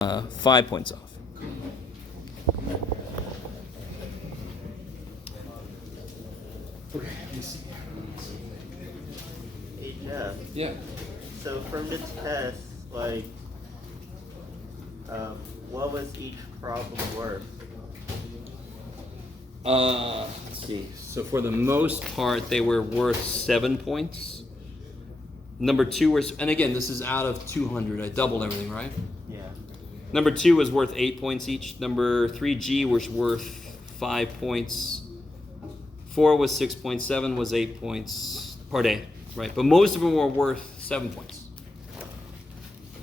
5 points off. Okay, let me see. Hey Jeff. Yeah. So from this test, like, what was each problem worth? Let's see. So for the most part, they were worth 7 points. Number 2 was, and again, this is out of 200. I doubled everything, right? Yeah. Number 2 was worth 8 points each. Number 3G was worth 5 points. 4 was 6.7 was 8 points per day, right? But most of them were worth 7 points.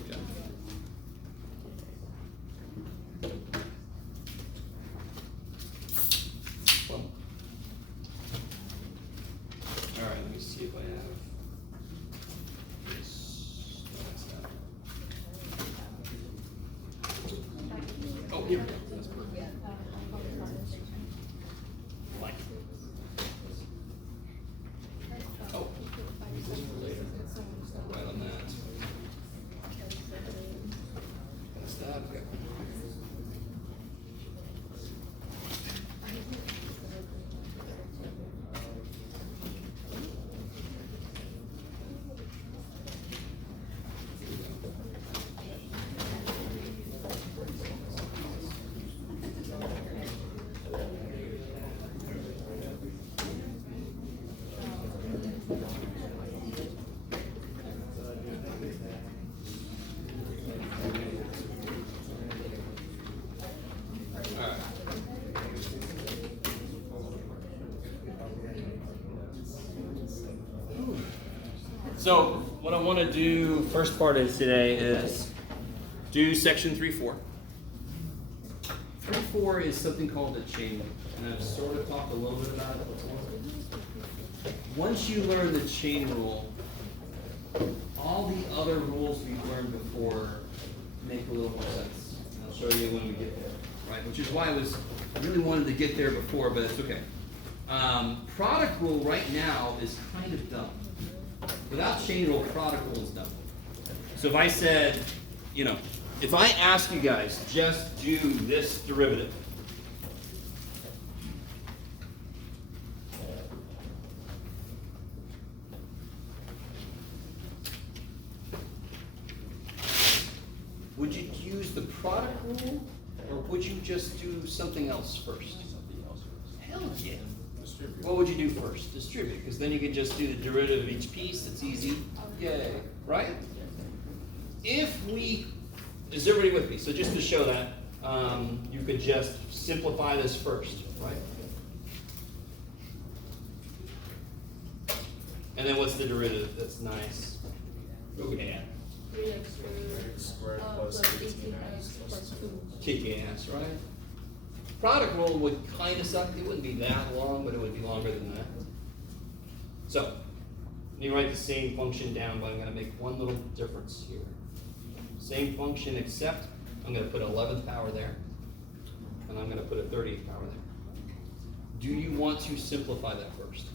Okay. Well, all right, let me see if I have this. No, that's not. Oh, here we go. That's perfect. Like. Oh, this is later. Right on that. That's that. Okay. So what I want to do first part of today is do section 3.4. 3.4 is something called a chain rule, and I've sort of talked a little bit about it before. Once you learn the chain rule, all the other rules we've learned before make a little more sense. And I'll show you when we get there, right? Which is why I really wanted to get there before, but it's okay. Product rule right now is kind of dumb. Without chain rule, product rule is dumb. So if I said, if I ask you guys, just do this derivative. Would you use the product rule, or would you just do something else first? Hell yeah. What would you do first? Distribute, because then you can just do the derivative of each piece. It's easy. Yay, right? Is everybody with me? So just to show that, you could just simplify this first, right? And then what's the derivative? That's nice. Go ahead. 3x squared plus 18x plus 2. Kick ass, right? Product rule would kind of suck. It wouldn't be that long, but it would be longer than that. So, you write the same function down, but I'm going to make one little difference here. Same function, except I'm going to put 11th power there, and I'm going to put a 30th power there. Do you want to simplify that first?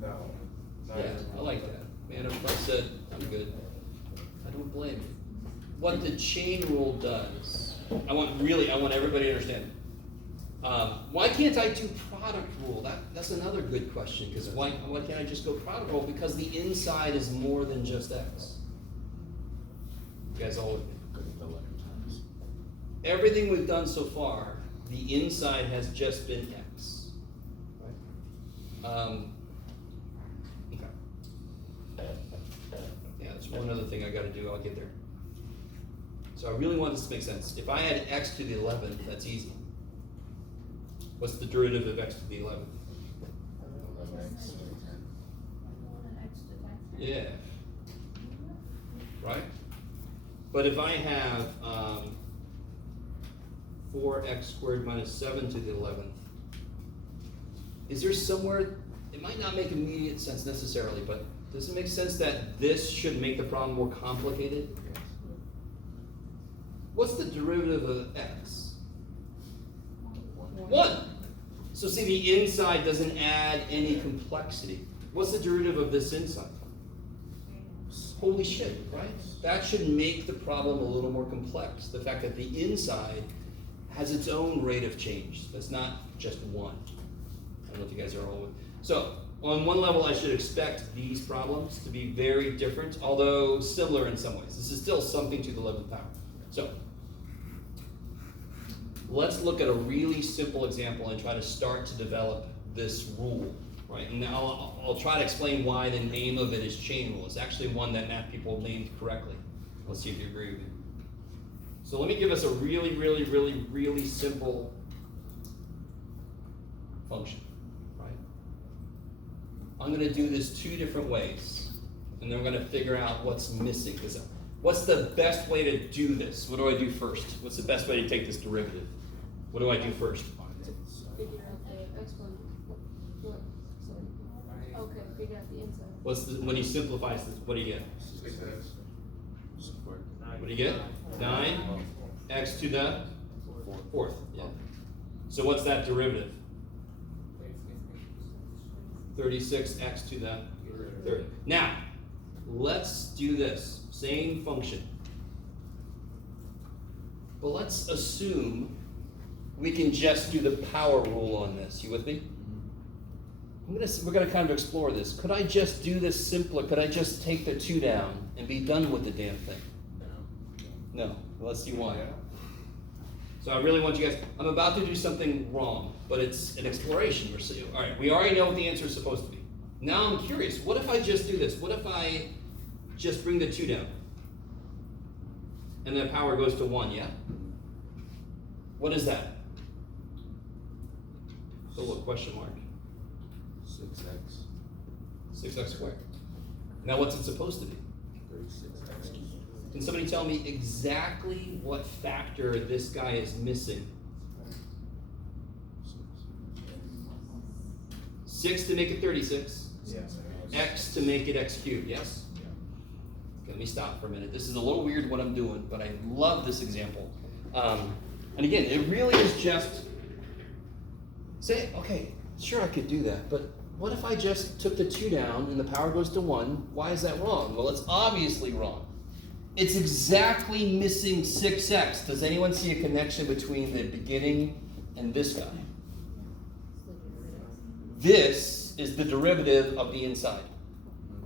No. Yeah, I like that. Man, if I said, I'm good, I don't blame you. What the chain rule does, I want everybody to understand. Why can't I do product rule? That's another good question, because why can't I just go product rule? Because the inside is more than just x. You guys all with me? Everything we've done so far, the inside has just been x. Right? Okay. Yeah, there's one other thing I got to do. I'll get there. So I really want this to make sense. If I add x to the 11th, that's easy. What's the derivative of x to the 11th? Yeah. Right? But if I have 4x squared minus 7 to the 11th, is there somewhere, it might not make immediate sense necessarily, but does it make sense that this should make the problem more complicated? What's the derivative of x? 1. So see, the inside doesn't add any complexity. What's the derivative of this inside? Holy shit, right? That should make the problem a little more complex. The fact that the inside has its own rate of change. That's not just one. I don't know if you guys are all with. So, on one level, I should expect these problems to be very different, although similar in some ways. This is still something to the 11th power. So, let's look at a really simple example and try to start to develop this rule, right? And now I'll try to explain why the name of it is chain rule. It's actually one that math people named correctly. Let's see if you agree with me. So let me give us a really simple function, right? I'm going to do this two different ways, and then we're going to figure out what's missing. Because what's the best way to do this? What do I do first? What's the best way to take this derivative? What do I do first? Figure out the exponent. What? Sorry. Okay, figure out the inside. When you simplify this, what do you get? 6x. What do you get? 9 x to the fourth. Yeah. So what's that derivative? 36x to the third. Now, let's do this. Same function. But let's assume we can just do the power rule on this. You with me? We're gonna kind of explore this. Could I just do this simpler? Could I just take the 2 down and be done with the damn thing? No. Let's do why. So I really want you guys, I'm about to do something wrong, but it's an exploration. We're saying, all right, we already know what the answer is supposed to be. Now I'm curious, what if I just do this? What if I just bring the 2 down? And the power goes to 1, yeah? What is that? So what, question mark? 6x. 6x squared. Now what's it supposed to be? 36x. Can somebody tell me exactly what factor this guy is missing? 6 to make it 36. Yes. X to make it x cubed, yes? Okay, let me stop for a minute. This is a little weird what I'm doing, but I love this example. And again, it really is just, say, okay, sure I could do that, but what if I just took the 2 down and the power goes to 1? Why is that wrong? Well, it's obviously wrong. It's exactly missing 6x. Does anyone see a connection between the beginning and this guy? This is the derivative of the inside.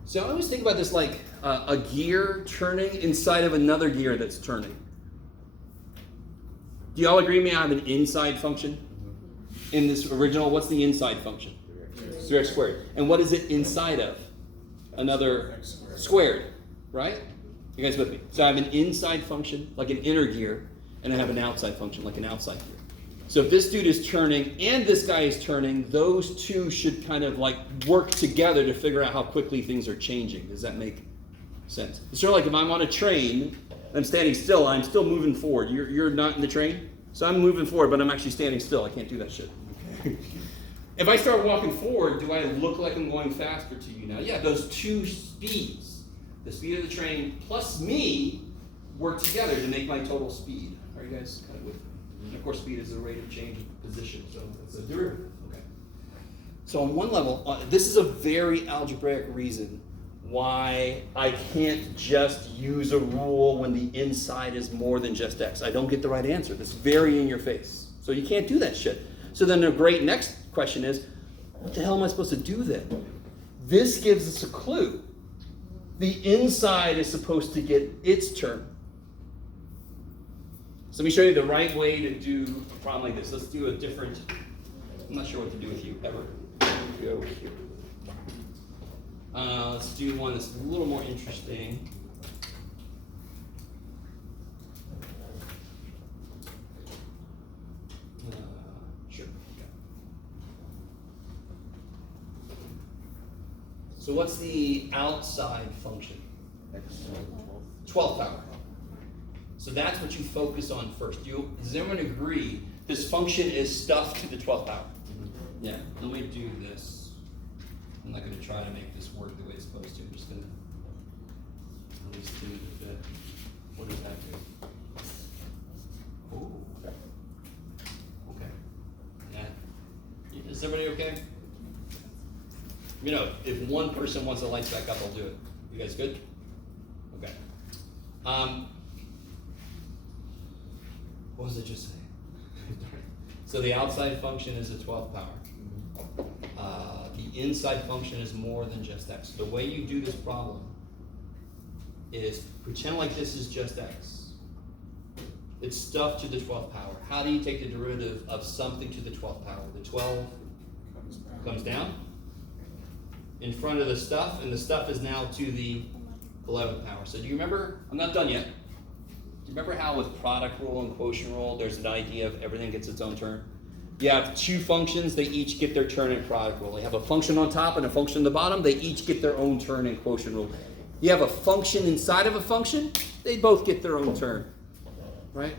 So I always think about this like a gear turning inside of another gear that's turning. Do you all agree with me? I have an inside function in this original. What's the inside function? 3x squared. And what is it inside of? Another squared, right? You guys with me? So I have an inside function, like an inner gear, and I have an outside function, like an outside gear. So if this dude is turning and this guy is turning, those two should kind of like work together to figure out how quickly things are changing. Does that make sense? It's sort of like if I'm on a train, I'm standing still, I'm still moving forward. You're not in the train? So I'm moving forward, but I'm actually standing still. I can't do that shit. If I start walking forward, do I look like I'm going faster to you now? Yeah, those two speeds, the speed of the train plus me, work together to make my total speed. Are you guys kind of with me? And of course, speed is the rate of change of position, so it's a derivative. Okay. So on one level, this is a very algebraic reason why I can't just use a rule when the inside is more than just x. I don't get the right answer. That's very in your face. So you can't do that shit. So then the great next question is, what the hell am I supposed to do then? This gives us a clue. The inside is supposed to get its term. So let me show you the right way to do a problem like this. Let's do a different, I'm not sure what to do with you ever. Go here. Let's do one that's a little more interesting. Sure. So what's the outside function? 12th power. So that's what you focus on first. Does everyone agree this function is stuff to the 12th power? Yeah, let me do this. I'm not going to try to make this work the way it's supposed to. I'm just going to at least do the, what does that do? Oh, okay. Yeah. Is everybody okay? You know, if one person wants the lights back up, I'll do it. You guys good? What was it just saying? So the outside function is a 12th power. The inside function is more than just x. The way you do this problem is pretend like this is just x. It's stuff to the 12th power. How do you take the derivative of something to the 12th power? The 12 comes down in front of the stuff, and the stuff is now to the 11th power. So do you remember? I'm not done yet. Do you remember how with product rule and quotient rule, there's an idea of everything gets its own turn? You have two functions, they each get their turn in product rule. They have a function on top and a function on the bottom, they each get their own turn in quotient rule. You have a function inside of a function, they both get their own turn, right?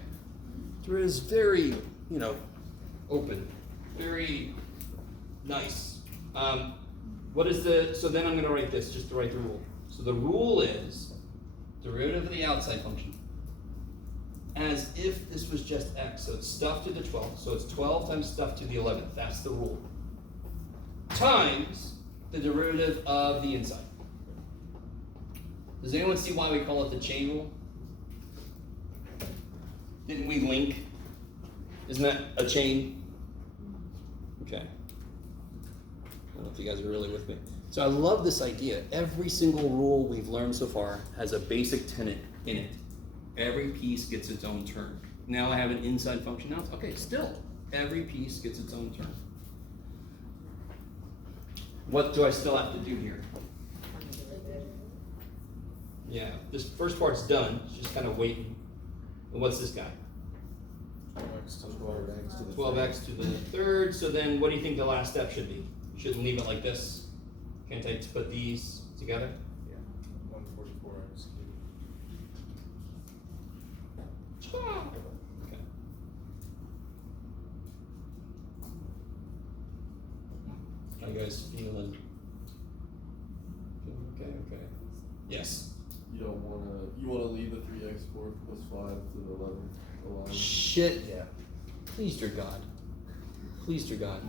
There is very, open, very nice. So then I'm gonna write this, just to write the rule. So the rule is derivative of the outside function as if this was just x. So it's stuff to the 12th. So it's 12 times stuff to the 11th. That's the rule. Times the derivative of the inside. Does anyone see why we call it the chain rule? Didn't we link? Isn't that a chain? Okay. I don't know if you guys are really with me. So I love this idea. Every single rule we've learned so far has a basic tenet in it. Every piece gets its own turn. Now I have an inside function now. Okay, still, every piece gets its own turn. What do I still have to do here? Yeah, this first part's done. It's just kind of waiting. And what's this guy? 12x to the third. So then what do you think the last step should be? Shouldn't leave it like this. Can't I put these together? Yeah. 144x. Okay. How you guys feeling? Okay. Yes. You wanna leave the 3x4 plus 5 to the 11 alone. Shit, yeah. Please, dear God. Please, dear God.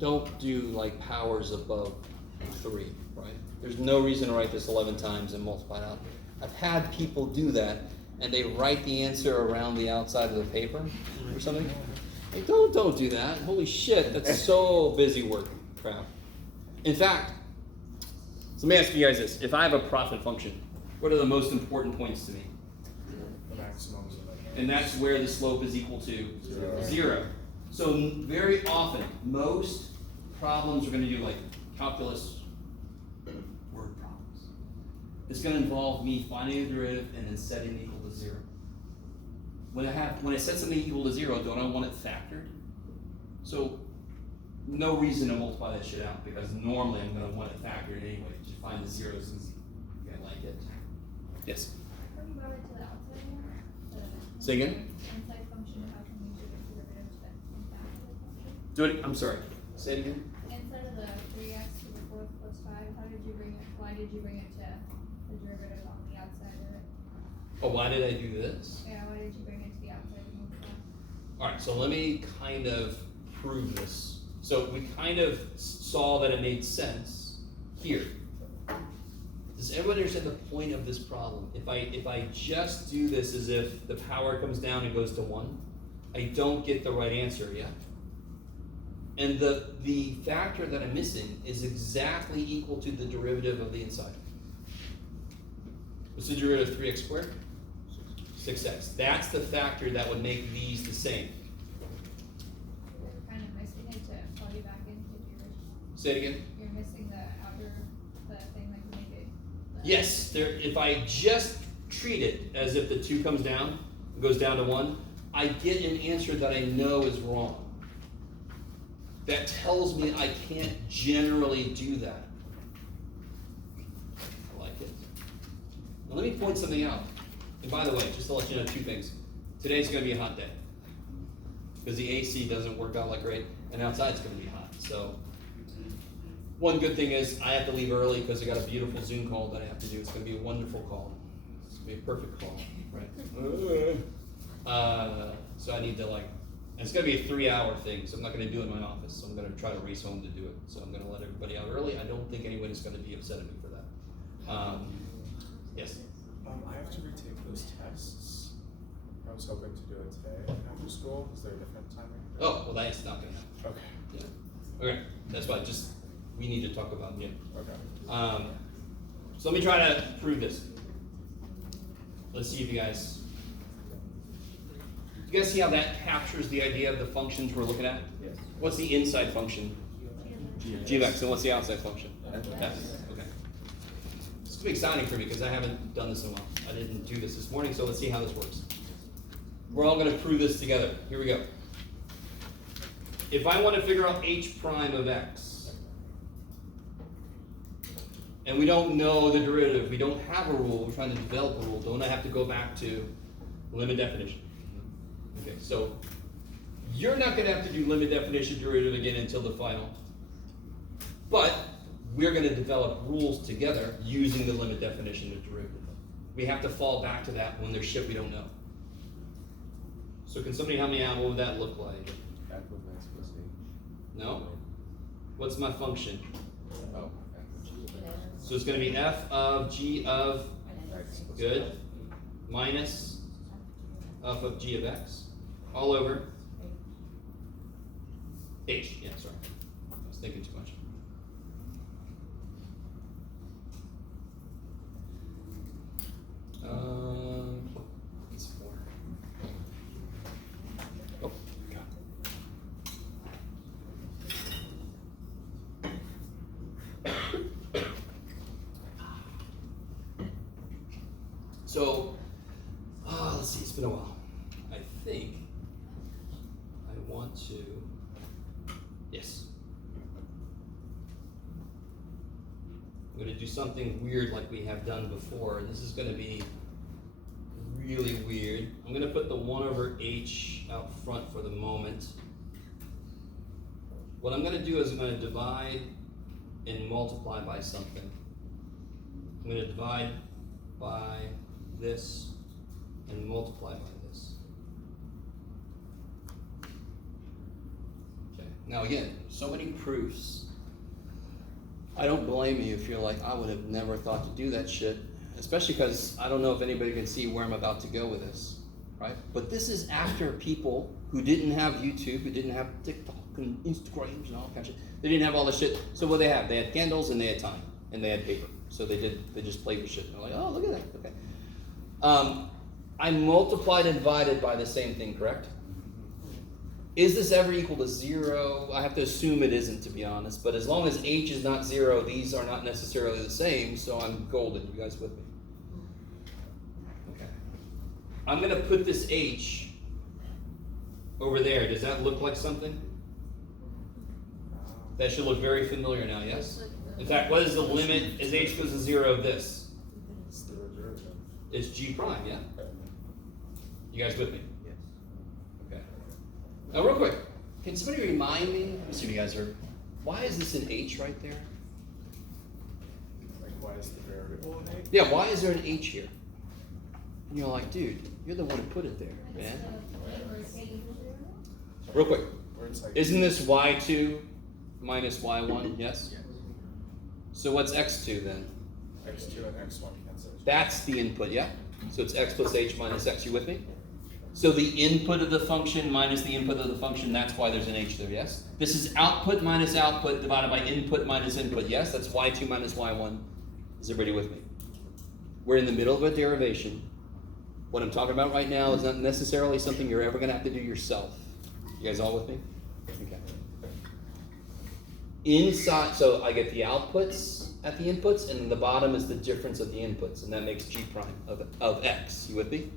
Don't do like powers above 3, right? There's no reason to write this 11 times and multiply it out. I've had people do that, and they write the answer around the outside of the paper or something. Hey, don't do that. Holy shit, that's so busy work. Crap. In fact, so let me ask you guys this. If I have a profit function, what are the most important points to me? The maximums of it. And that's where the slope is equal to 0. So very often, most problems we're going to do, like calculus word problems, it's going to involve me finding the derivative and then setting it equal to 0. When I set something equal to 0, don't I want it factored? So no reason to multiply that shit out, because normally I'm going to want it factored anyway. Just find the zeros easy. You're going to like it. Yes? How do you route it to the outside one? Say again? Inside function, how can we do the derivative to the inside of the function? Do it. I'm sorry. Say it again. Inside of the 3x to the 4th plus 5, why did you bring it to the derivative on the outside of it? Oh, why did I do this? Yeah, why did you bring it to the outside of the function? All right, so let me kind of prove this. So we kind of saw that it made sense here. Does everybody understand the point of this problem? If I just do this as if the power comes down and goes to 1, I don't get the right answer yet. And the factor that I'm missing is exactly equal to the derivative of the inside. What's the derivative of 3x squared? 6x. That's the factor that would make these the same. You're kind of missing it to plug it back into the original. Say it again. You're missing the thing that can make it. Yes, if I just treat it as if the 2 comes down and goes down to 1, I get an answer that I know is wrong. That tells me I can't generally do that. I like it. Now let me point something out. And by the way, just to let you know 2 things. Today's going to be a hot day, because the AC doesn't work out like great, and outside it's going to be hot. So one good thing is I have to leave early because I got a beautiful Zoom call that I have to do. It's going to be a wonderful call. It's going to be a perfect call, right? So I need to and it's going to be a 3-hour thing, so I'm not going to do it in my office. So I'm going to try to race home to do it. So I'm going to let everybody out early. I don't think anyone is going to be upset at me for that. Yes? I have to retake those tests. I was hoping to do it today after school. Is there a different timing? Oh, well, that's not gonna happen. Okay. Yeah. Okay, that's why, we need to talk about it. Okay. So let me try to prove this. Let's see if you guys see how that captures the idea of the functions we're looking at? Yes. What's the inside function? G of x, and what's the outside function? F. Okay. This will be exciting for me because I haven't done this in a while. I didn't do this morning, so let's see how this works. We're all gonna prove this together. Here we go. If I want to figure out h prime of x, and we don't know the derivative, we don't have a rule, we're trying to develop a rule, don't I have to go back to limit definition? Okay, so you're not gonna have to do limit definition derivative again until the final. But we're gonna develop rules together using the limit definition of derivative. We have to fall back to that when there's shit we don't know. So can somebody help me out? What would that look like? F of x plus 8. No? What's my function? Oh, So it's gonna be f of g of x plus good 5. minus f of g of x all over h. Yeah, sorry. I was thinking too much. It's 4. Oh, God. So, let's see, it's been a while. I think I want to, yes. I'm gonna do something weird like we have done before. This is gonna be really weird. I'm gonna put the 1 over h out front for the moment. What I'm gonna do is I'm gonna divide and multiply by something. I'm gonna divide by this and multiply by this. Okay, now again, so many proofs. I don't blame you if you're like, I would have never thought to do that shit, especially because I don't know if anybody can see where I'm about to go with this, right? But this is after people who didn't have YouTube, who didn't have TikTok and Instagram and all that kind of shit. They didn't have all this shit. So what they have? They had candles and they had time and they had paper. So they just played with shit. They're like, oh, look at that. Okay. I multiplied and divided by the same thing, correct? Is this ever equal to 0? I have to assume it isn't, to be honest. But as long as h is not 0, these are not necessarily the same. So I'm golden. You guys with me? Okay. I'm going to put this h over there. Does that look like something? That should look very familiar now, yes? In fact, what is the limit as h goes to 0 of this? It's the derivative. It's g prime, yeah? You guys with me? Yes. Okay. Now, real quick, can somebody remind me? Let me see if you guys are. Why is this an h right there? Like, why is the variable an 8? Yeah, why is there an h here? And you're like, dude, you're the one who put it there, man. Real quick, Or it's like, isn't this y2 minus y1? Yes? So what's x2 then? x2 and x1 cancel. That's the input, yeah? So it's x plus h minus x. You with me? So the input of the function minus the input of the function, that's why there's an h there, yes? This is output minus output divided by input minus input, yes? That's y2 minus y1. Is everybody with me? We're in the middle of a derivation. What I'm talking about right now is not necessarily something you're ever gonna have to do yourself. You guys all with me? Okay. Inside, so I get the outputs at the inputs, and the bottom is the difference of the inputs, and that makes g prime of x. You with me?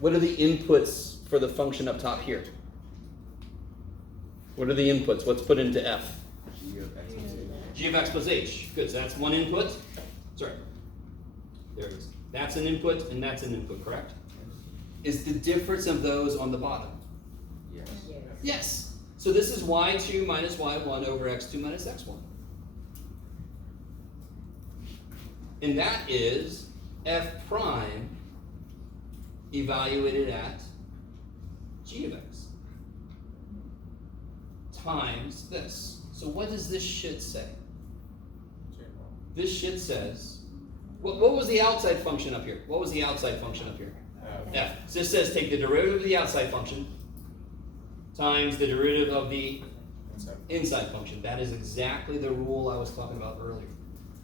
What are the inputs for the function up top here? What are the inputs? What's put into f? G of x plus 8. G of x plus h. Good, so that's one input. Sorry. There it is. That's an input, and that's an input, correct? Is the difference of those on the bottom? Yes. Yes. So this is y2 minus y1 over x2 minus x1. And that is f prime evaluated at g of x times this. So what does this shit say? This shit says What was the outside function up here? What was the outside function up here? F. So this says take the derivative of the outside function times the derivative of the inside function. That is exactly the rule I was talking about earlier.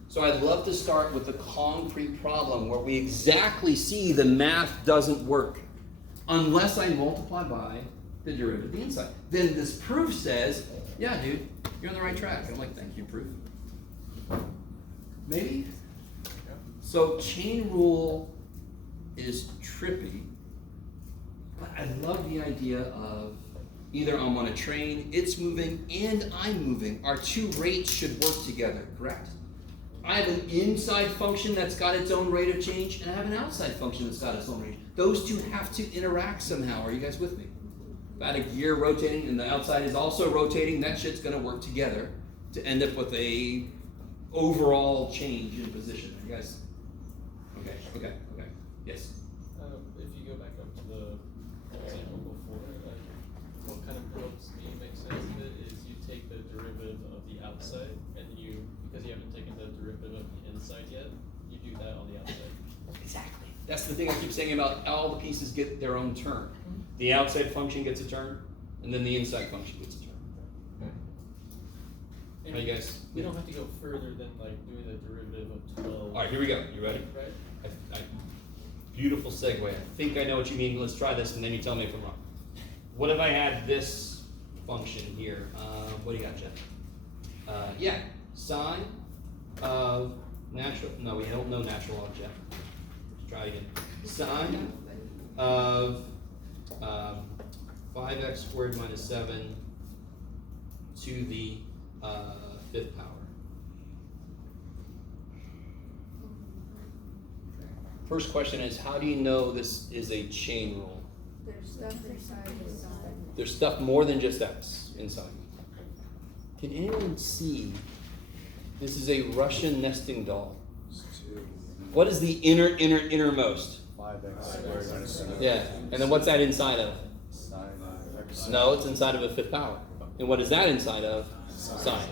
So I'd love to start with a concrete problem where we exactly see the math doesn't work unless I multiply by the derivative of the inside. Then this proof says, yeah, dude, you're on the right track. I'm like, thank you, proof. Maybe? So chain rule is trippy, but I love the idea of either I'm on a train, it's moving, and I'm moving. Our two rates should work together, correct? I have an inside function that's got its own rate of change, and I have an outside function that's got its own rate. Those two have to interact somehow. Are you guys with me? If I had a gear rotating and the outside is also rotating, that shit's gonna work together to end up with a overall change in position. Are you guys? Okay. Yes. If you go back up to the example before, like, what kind of helps me make sense of it is you take the derivative of the outside, and you, because you haven't taken the derivative of the inside yet, you do that on the outside. Exactly. That's the thing I keep saying about all the pieces get their own turn. The outside function gets a turn, and then the inside function gets a turn. And How you guys? we don't have to go further than like doing the derivative of 12. All right, here we go. You ready? Right? Beautiful segue. I think I know what you mean. Let's try this, and then you tell me if I'm wrong. What if I had this function here? What do you got, Jeff? Yeah, sine of natural. No, we don't know natural log, Jeff. Let's try again. Sine of 5x squared minus 7 to the 5th power. First question is, how do you know this is a chain rule? There's stuff inside and inside. There's stuff more than just x inside. Can anyone see? This is a Russian nesting doll. What is the innermost? 5x squared minus 7. Yeah, and then what's that inside of? Sine of x. No, it's inside of a 5th power. And what is that inside of? Sine.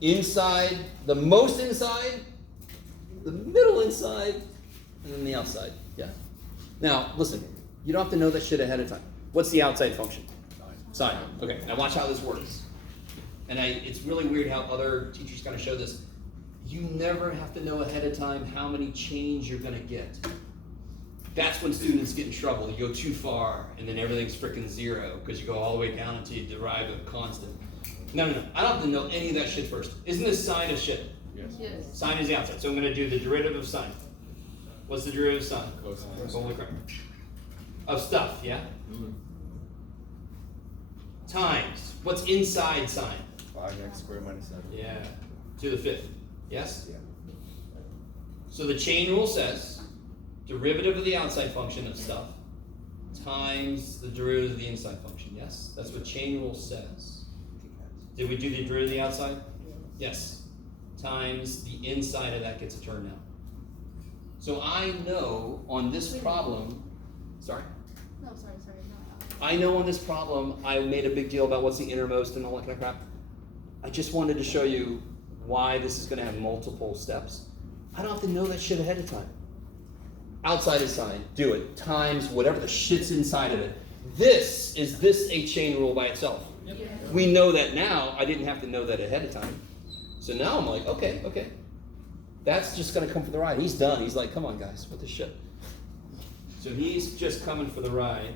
Inside, the most inside, the middle inside, and then the outside. Yeah. Now, listen, you don't have to know that shit ahead of time. What's the outside function? Sine. Okay, now watch how this works. And it's really weird how other teachers kind of show this. You never have to know ahead of time how many chains you're going to get. That's when students get in trouble. You go too far, and then everything's freaking zero because you go all the way down until you derive a constant. No. I don't have to know any of that shit first. Isn't this sine of shit? Yes. Sine is the outside. So I'm going to do the derivative of sine. What's the derivative of sine? Cosine. Holy crap. Of stuff, yeah? Times. What's inside sine? 5x squared minus 7. Yeah. To the 5th. Yes? Yeah. So the chain rule says derivative of the outside function of stuff times the derivative of the inside function. Yes? That's what chain rule says. Did we do the derivative of the outside? Yes. Times the inside of that gets a turn now. So I know on this problem, sorry? No, sorry. No. I know on this problem, I made a big deal about what's the innermost and all that kind of crap. I just wanted to show you why this is going to have multiple steps. I don't have to know that shit ahead of time. Outside is sine, do it, times whatever the shit's inside of it. Is this a chain rule by itself? Yes. We know that now. I didn't have to know that ahead of time. So now I'm like, okay. That's just going to come for the ride. He's done. He's like, come on, guys, what the shit? So he's just coming for the ride.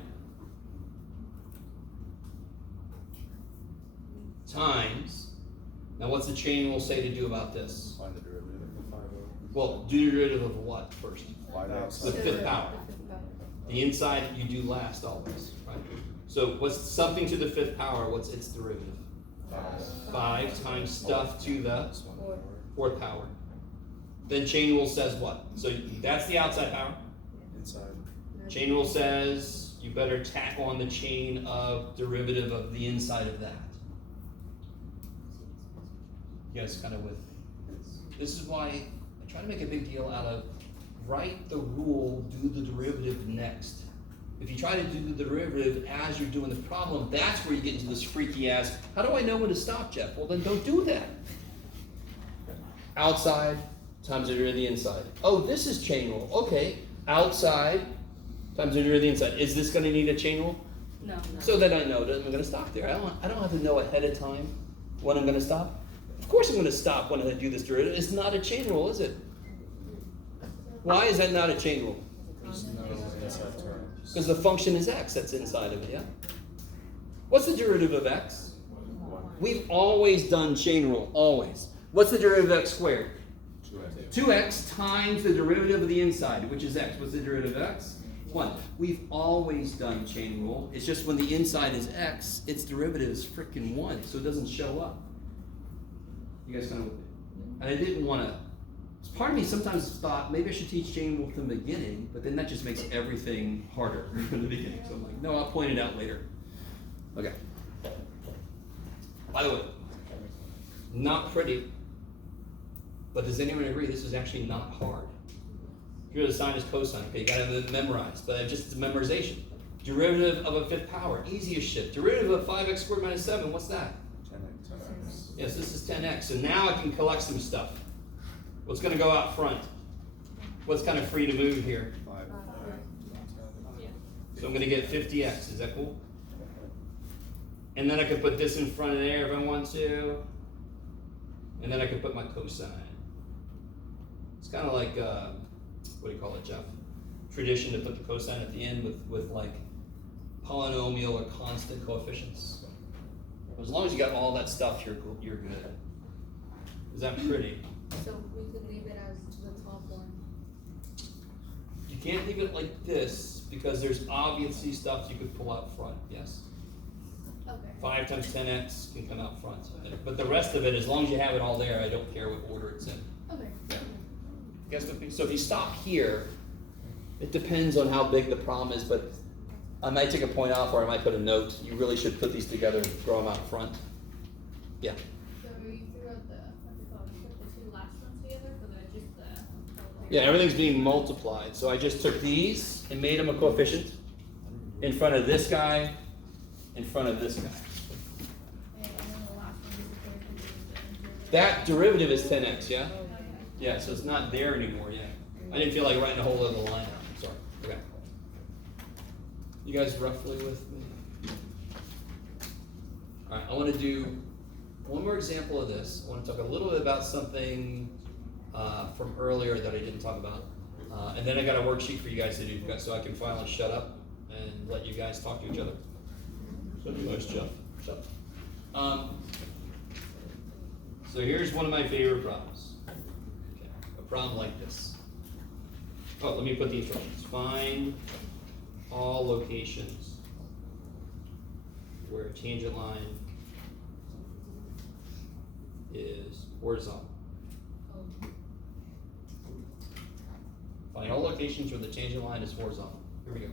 Times. Now what's the chain rule say to do about this? Find the derivative of 5 over. Well, do the derivative of what first? 5x. The 5th power. The inside you do last always, right? So what's something to the 5th power? What's its derivative? 5 times stuff to the 4th power. Then chain rule says what? So that's the outside power. Inside. Chain rule says you better tack on the chain of derivative of the inside of that. You guys kind of with this is why I try to make a big deal out of write the rule, do the derivative next. If you try to do the derivative as you're doing the problem, that's where you get into this freaky ass, how do I know when to stop, Jeff? Well, then don't do that. Outside times the derivative of the inside. Oh, this is chain rule. Okay, outside times the derivative of the inside. Is this going to need a chain rule? No. So that I know that I'm going to stop there. I don't have to know ahead of time when I'm going to stop. Of course I'm going to stop when I do this derivative. It's not a chain rule, is it? Why is that not a chain rule? There's no inside terms. Because the function is x that's inside of it, yeah? What's the derivative of x? We've always done chain rule, always. What's the derivative of x squared? 2x times the derivative of the inside, which is x. What's the derivative of x? 1. We've always done chain rule. It's just when the inside is x, its derivative is freaking 1, so it doesn't show up. You guys kind of, and I didn't want to, part of me sometimes thought maybe I should teach chain rule from the beginning, but then that just makes everything harder from the beginning. So I'm like, no, I'll point it out later. Okay. By the way, not pretty, but does anyone agree this is actually not hard? Here the sine is cosine. Okay, you gotta have it memorized, but just it's memorization. Derivative of a fifth power, easy as shit. Derivative of 5x squared minus 7, what's that? 10x. Yes, this is 10x. So now I can collect some stuff. What's gonna go out front? What's kind of free to move here? 5. So I'm gonna get 50x, is that cool? And then I could put this in front of there if I want to. And then I could put my cosine. It's kind of like, what do you call it, Jeff? Tradition to put the cosine at the end with like polynomial or constant coefficients. As long as you got all that stuff, you're good. Is that pretty? So we could leave it as the top one. You can't leave it like this because there's obviously stuff you could pull out front, yes. Okay. 5 times 10x can come out front. But the rest of it, as long as you have it all there, I don't care what order it's in. Okay. Guess what? So if you stop here, it depends on how big the problem is, but I might take a point off or I might put a note. You really should put these together and throw them out front. Yeah. So you threw out the two last ones together for just the. Yeah, everything's being multiplied. So I just took these and made them a coefficient in front of this guy, in front of this guy. And then the last one is the That derivative is 10x, yeah? Yeah, so it's not there anymore, yeah. I didn't feel like writing a whole other line out. Sorry. Okay. You guys roughly with me? Alright, I want to do one more example of this. I want to talk a little bit about something from earlier that I didn't talk about. And then I got a worksheet for you guys to do so I can finally shut up and let you guys talk to each other. So nice, Jeff. Shut up. So here's one of my favorite problems. Okay. A problem like this. Oh, let me put the instructions. Find all locations where a tangent line is horizontal. Find all locations where the tangent line is horizontal. Here we go.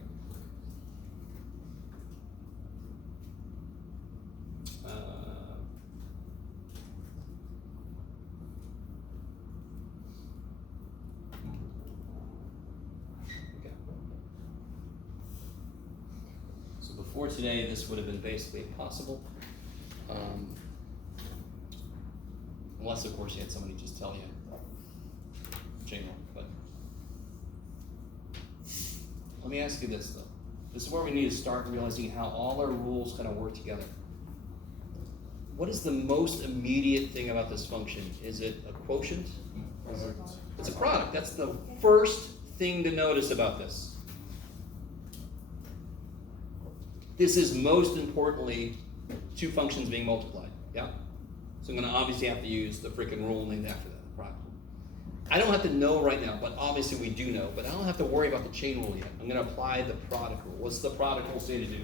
Before today, this would have been basically impossible. Unless, of course, you had somebody just tell you, jingle. But let me ask you this, though. This is where we need to start realizing how all our rules kind of work together. What is the most immediate thing about this function? Is it a quotient? It's a product. That's the first thing to notice about this. This is most importantly two functions being multiplied, yeah? So I'm gonna obviously have to use the freaking rule named after that, product. I don't have to know right now, but obviously we do know, but I don't have to worry about the chain rule yet. I'm gonna apply the product rule. What's the product rule say to do?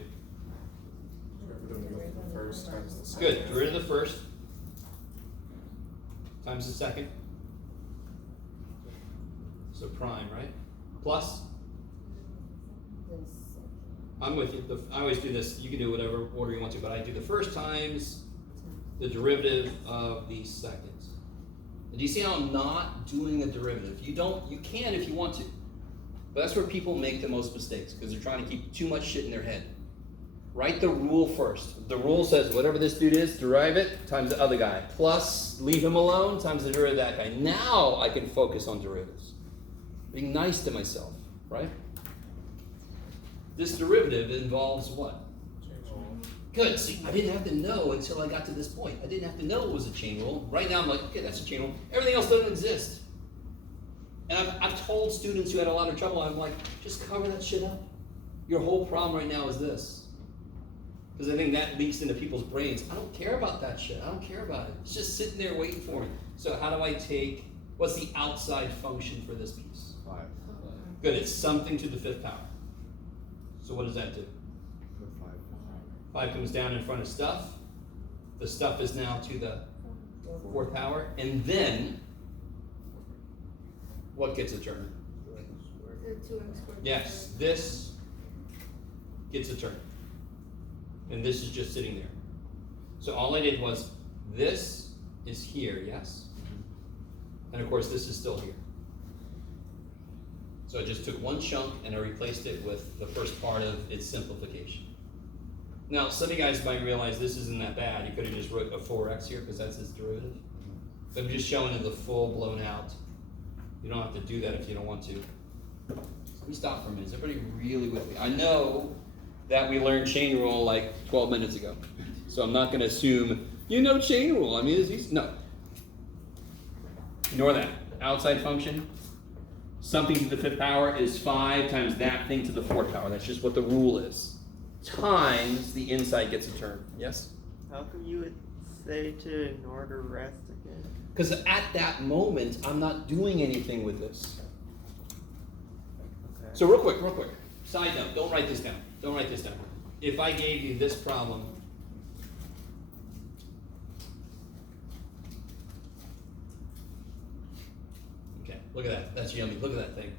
Derivative of the first times the second. Good, get rid of the first times the second. So prime, right? Plus? I'm with you. I always do this. You can do whatever order you want to, but I do the first times the derivative of the second. Do you see how I'm not doing a derivative? You can if you want to. But that's where people make the most mistakes, because they're trying to keep too much shit in their head. Write the rule first. The rule says whatever this dude is, derive it times the other guy. Plus, leave him alone times the derivative of that guy. Now I can focus on derivatives. Being nice to myself, right? This derivative involves what? Good. See, I didn't have to know until I got to this point. I didn't have to know it was a chain rule. Right now I'm like, okay, that's a chain rule. Everything else doesn't exist. And I've told students who had a lot of trouble, I'm like, just cover that shit up. Your whole problem right now is this. Because I think that leaks into people's brains. I don't care about that shit. I don't care about it. It's just sitting there waiting for me. So how do I take, what's the outside function for this piece? 5. Good, it's something to the 5th power. So what does that do? Put 5. 5 comes down in front of stuff. The stuff is now to the 4th power. And then, what gets a turn? The 2x squared. Yes, this gets a turn. And this is just sitting there. So all I did was, this is here, yes? And of course, this is still here. So I just took one chunk and I replaced it with the first part of its simplification. Now, some of you guys might realize this isn't that bad. You could have just wrote a 4x here because that's its derivative. But I'm just showing it the full blown out. You don't have to do that if you don't want to. Let me stop for a minute. Is everybody really with me? I know that we learned chain rule like 12 minutes ago. So I'm not going to assume, you know chain rule. I mean, it's easy. No. Ignore that. Outside function. Something to the 5th power is 5 times that thing to the 4th power. That's just what the rule is. Times the inside gets a turn. Yes? How come you would say to ignore the rest again? Because at that moment, I'm not doing anything with this. Okay. So real quick. Side note, don't write this down. Don't write this down. If I gave you this problem, okay, look at that. That's yummy. Look at that thing.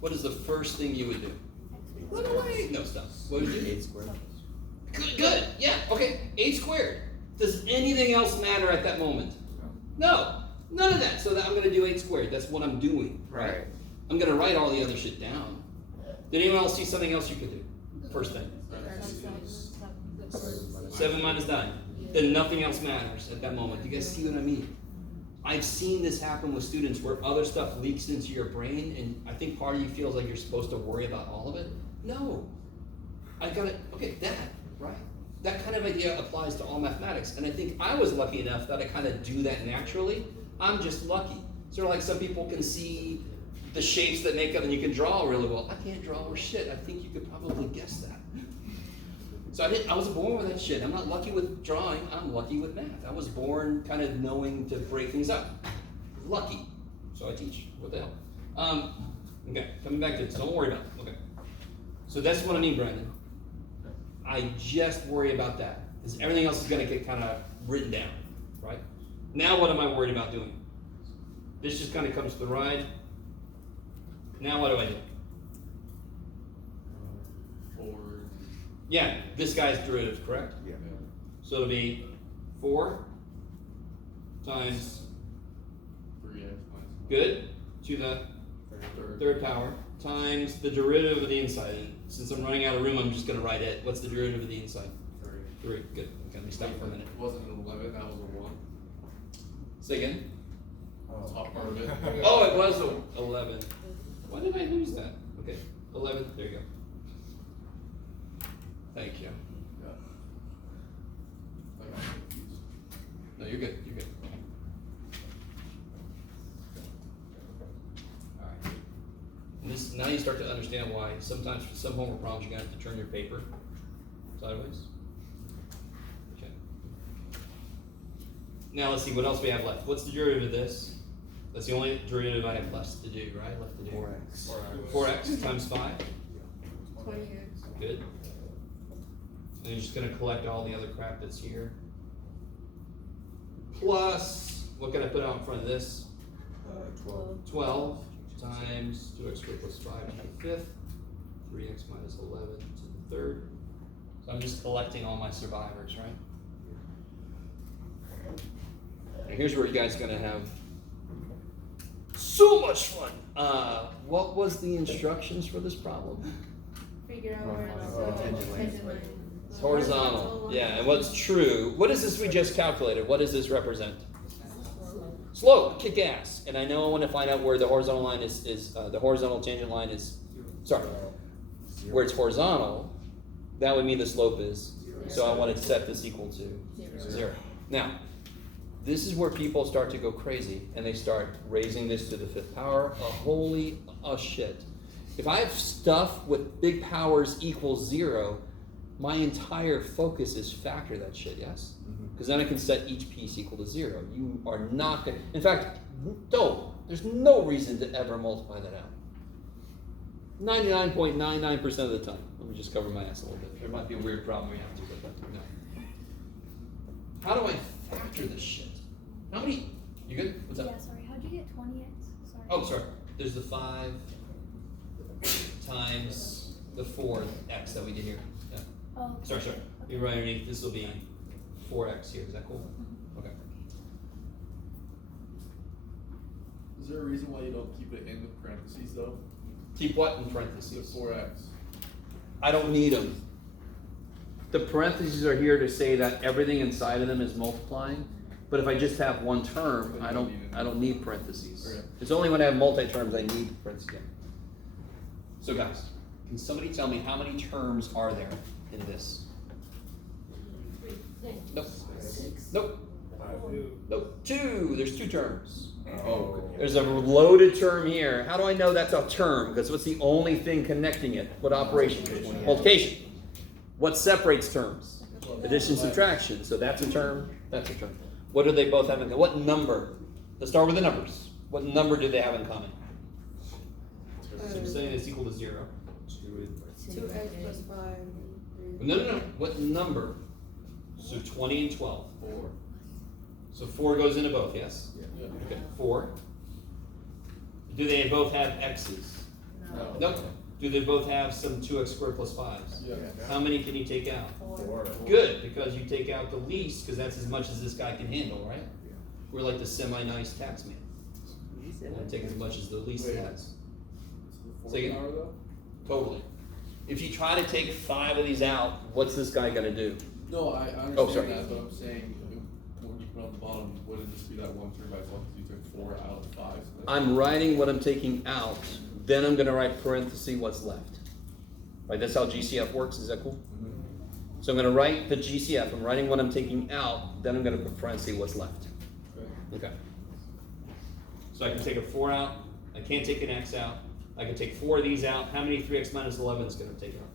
What is the first thing you would do? Run away. No, stop. What would you do? 8 squared. Good. Yeah. Okay. 8 squared. Does anything else matter at that moment? No. None of that. So that I'm going to do 8 squared. That's what I'm doing. Right. I'm going to write all the other shit down. Did anyone else see something else you could do? First thing. 7 minus 9. Then nothing else matters at that moment. You guys see what I mean? I've seen this happen with students where other stuff leaks into your brain, and I think part of you feels like you're supposed to worry about all of it. No. I got it. Okay, that, right? That kind of idea applies to all mathematics. And I think I was lucky enough that I kind of do that naturally. I'm just lucky. Sort of like some people can see the shapes that make up and you can draw really well. I can't draw or shit. I think you could probably guess that. So I was born with that shit. I'm not lucky with drawing, I'm lucky with math. I was born kind of knowing to break things up. Lucky. So I teach. What the hell? Okay, coming back to this. Don't worry about it. Okay. So that's what I mean, Brandon. I just worry about that. Because everything else is going to get kind of written down, right? Now what am I worried about doing? This just kind of comes to the ride. Now what do I do? 4. Yeah, this guy's derivative, correct? Yeah. So it'll be 4 times, 3x minus good, to the 3rd power, times the derivative of the inside. And since I'm running out of room, I'm just going to write it. What's the derivative of the inside? 3. Good. Okay, let me stop for a minute. It wasn't an 11, that was a 1. Say again? The top part of it. Oh, it was a 11. Why did I lose that? Okay, 11. There you go. Thank you. Yeah. I got confused. No, you're good. You're good. All right. And this, now you start to understand why sometimes for some homework problems you're gonna have to turn your paper sideways. Okay. Now let's see what else we have left. What's the derivative of this? That's the only derivative I have left to do, right? Left to do. 4x. 4x times 5. 20x. Good. And you're just gonna collect all the other crap that's here. Plus, what can I put out in front of this? 12. 12 times 2x squared plus 5 to the 5th, 3x minus 11 to the 3rd. So I'm just collecting all my survivors, right? And here's where you guys are gonna have so much fun. What was the instructions for this problem? Figure out where it's Tangent line. tangent line. It's horizontal. Yeah, and what's true? What is this we just calculated? What does this represent? Slope, kick ass. And I know I want to find out where the horizontal line is the horizontal tangent line is, sorry, where it's horizontal, that would mean the slope is. So I want to set this equal to 0. Now, this is where people start to go crazy and they start raising this to the 5th power. Holy shit. If I have stuff with big powers equals 0, my entire focus is factor that shit, yes? Because then I can set each piece equal to 0. You are not going to, in fact, don't. There's no reason to ever multiply that out. 99.99% of the time. Let me just cover my ass a little bit. There might be a weird problem we have to, but no. How do I factor this shit? How many? You good? What's up? Yeah, sorry. How'd you get 20x? Sorry. Oh, sorry. There's the 5 times the 4th x that we did here. Yeah. Oh, okay. Sorry. Okay. You're right underneath. This will be 4x here. Is that cool? Okay. Is there a reason why you don't keep it in with parentheses though? Keep what in The parentheses? 4x. I don't need them. The parentheses are here to say that everything inside of them is multiplying. But if I just have one term, I don't need parentheses. Okay. It's only when I have multi-terms I need parentheses. So guys, can somebody tell me how many terms are there in this? Nope. Nope. Nope. 2. There's 2 terms. Oh. There's a loaded term here. How do I know that's a term? Because what's the only thing connecting it? What operation? Multiplication. What separates terms? Addition, subtraction. So that's a term. That's a term. What do they both have in common? What number? Let's start with the numbers. What number do they have in common? So I'm saying it's equal to 0. 2x plus 5. No. What number? So 20 and 12. 4. So 4 goes into both, yes? Yeah. Okay, 4. Do they both have x's? No. Nope. Do they both have some 2x squared plus 5s? Yeah. How many can you take out? 4. Good, because you take out the least, because that's as much as this guy can handle, right? We're like the semi-nice tax man. We'll take as much as the least Wait. has. Is Say the again? 4 power though? Totally. If you try to take 5 of these out, what's this guy gonna do? No, I understand Oh, sorry. that, but I'm saying when you put on the bottom, wouldn't this be that one term by itself because you took 4 out of 5? So that's- I'm writing what I'm taking out, then I'm gonna write parenthesis what's left. Right, that's how GCF works, is that cool? So I'm gonna write the GCF, I'm writing what I'm taking out, then I'm gonna put parenthesis what's left. Okay. Okay. So I can take a 4 out, I can't take an x out, I can take 4 of these out. How many 3x minus 11 is gonna take out?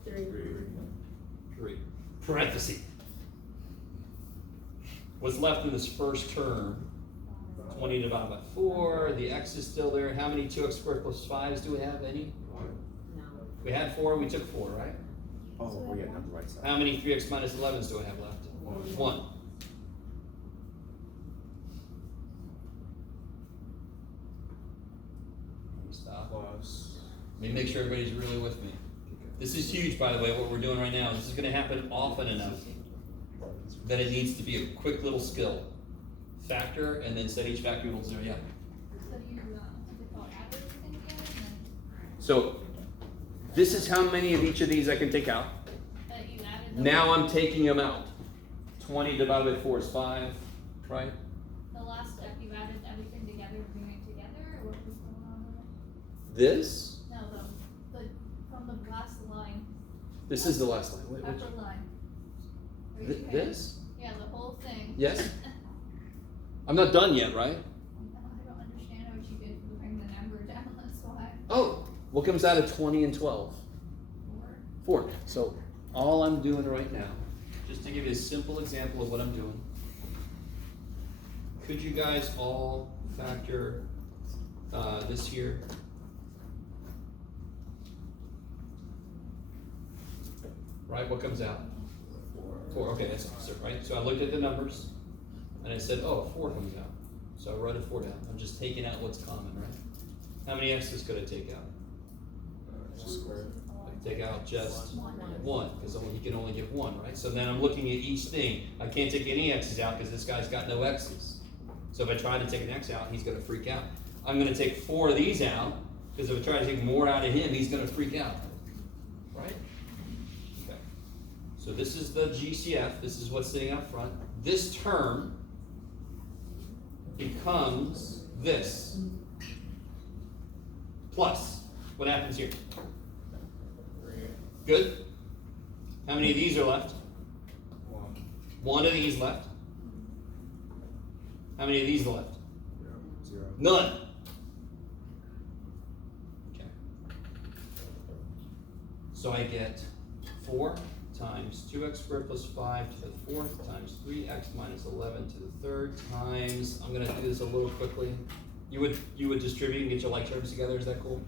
3. Parenthesis. What's left in this first term? 20 divided by 4, the x is still there. How many 2x squared plus 5s do we have? Any? We had 4, we took 4, right? Oh, yeah, not the right side. How many 3x minus 11s do I have left? 1. Stop. Plus. Let me make sure everybody's really with me. This is huge, by the way, what we're doing right now. This is going to happen often enough that it needs to be a quick little skill. Factor, and then set each factor equal to 0, yeah. So you, what's it called, add everything together and So, this is how many of each of these I can take out. then, you added the. Now I'm taking them out. 20 divided by 4 is 5, right? The last step, you added everything together, bring it together, or what was going on with This? it? No, from the last line, This is the last line. Wait, upper line. Raise your hand. this? Yeah, the whole thing. Yes? I'm not done yet, right? I don't understand what you did to bring the number down, that's why. Oh, what comes out of 20 and 12? 4. So all I'm doing right now, just to give you a simple example of what I'm doing, could you guys all factor this here? Right, what comes out? 4, okay, that's opposite, right? So I looked at the numbers, and I said, oh, 4 comes out. So I wrote a 4 down. I'm just taking out what's common, right? How many x's could I take out? Square. I can take out just 1, because he can only get 1, right? So then I'm looking at each thing. I can't take any x's out because this guy's got no x's. So if I try to take an x out, he's going to freak out. I'm going to take 4 of these out, because if I try to take more out of him, he's going to freak out. Right? Okay. So this is the GCF, this is what's sitting up front. This term becomes this. Plus, what happens here? Good? How many of these are left? One of these left. How many of these are left? 0. None. Okay. So I get 4 times 2x squared plus 5 to the 4th times 3x minus 11 to the 3rd times, I'm going to do this a little quickly. You would distribute and get your like terms together, is that cool?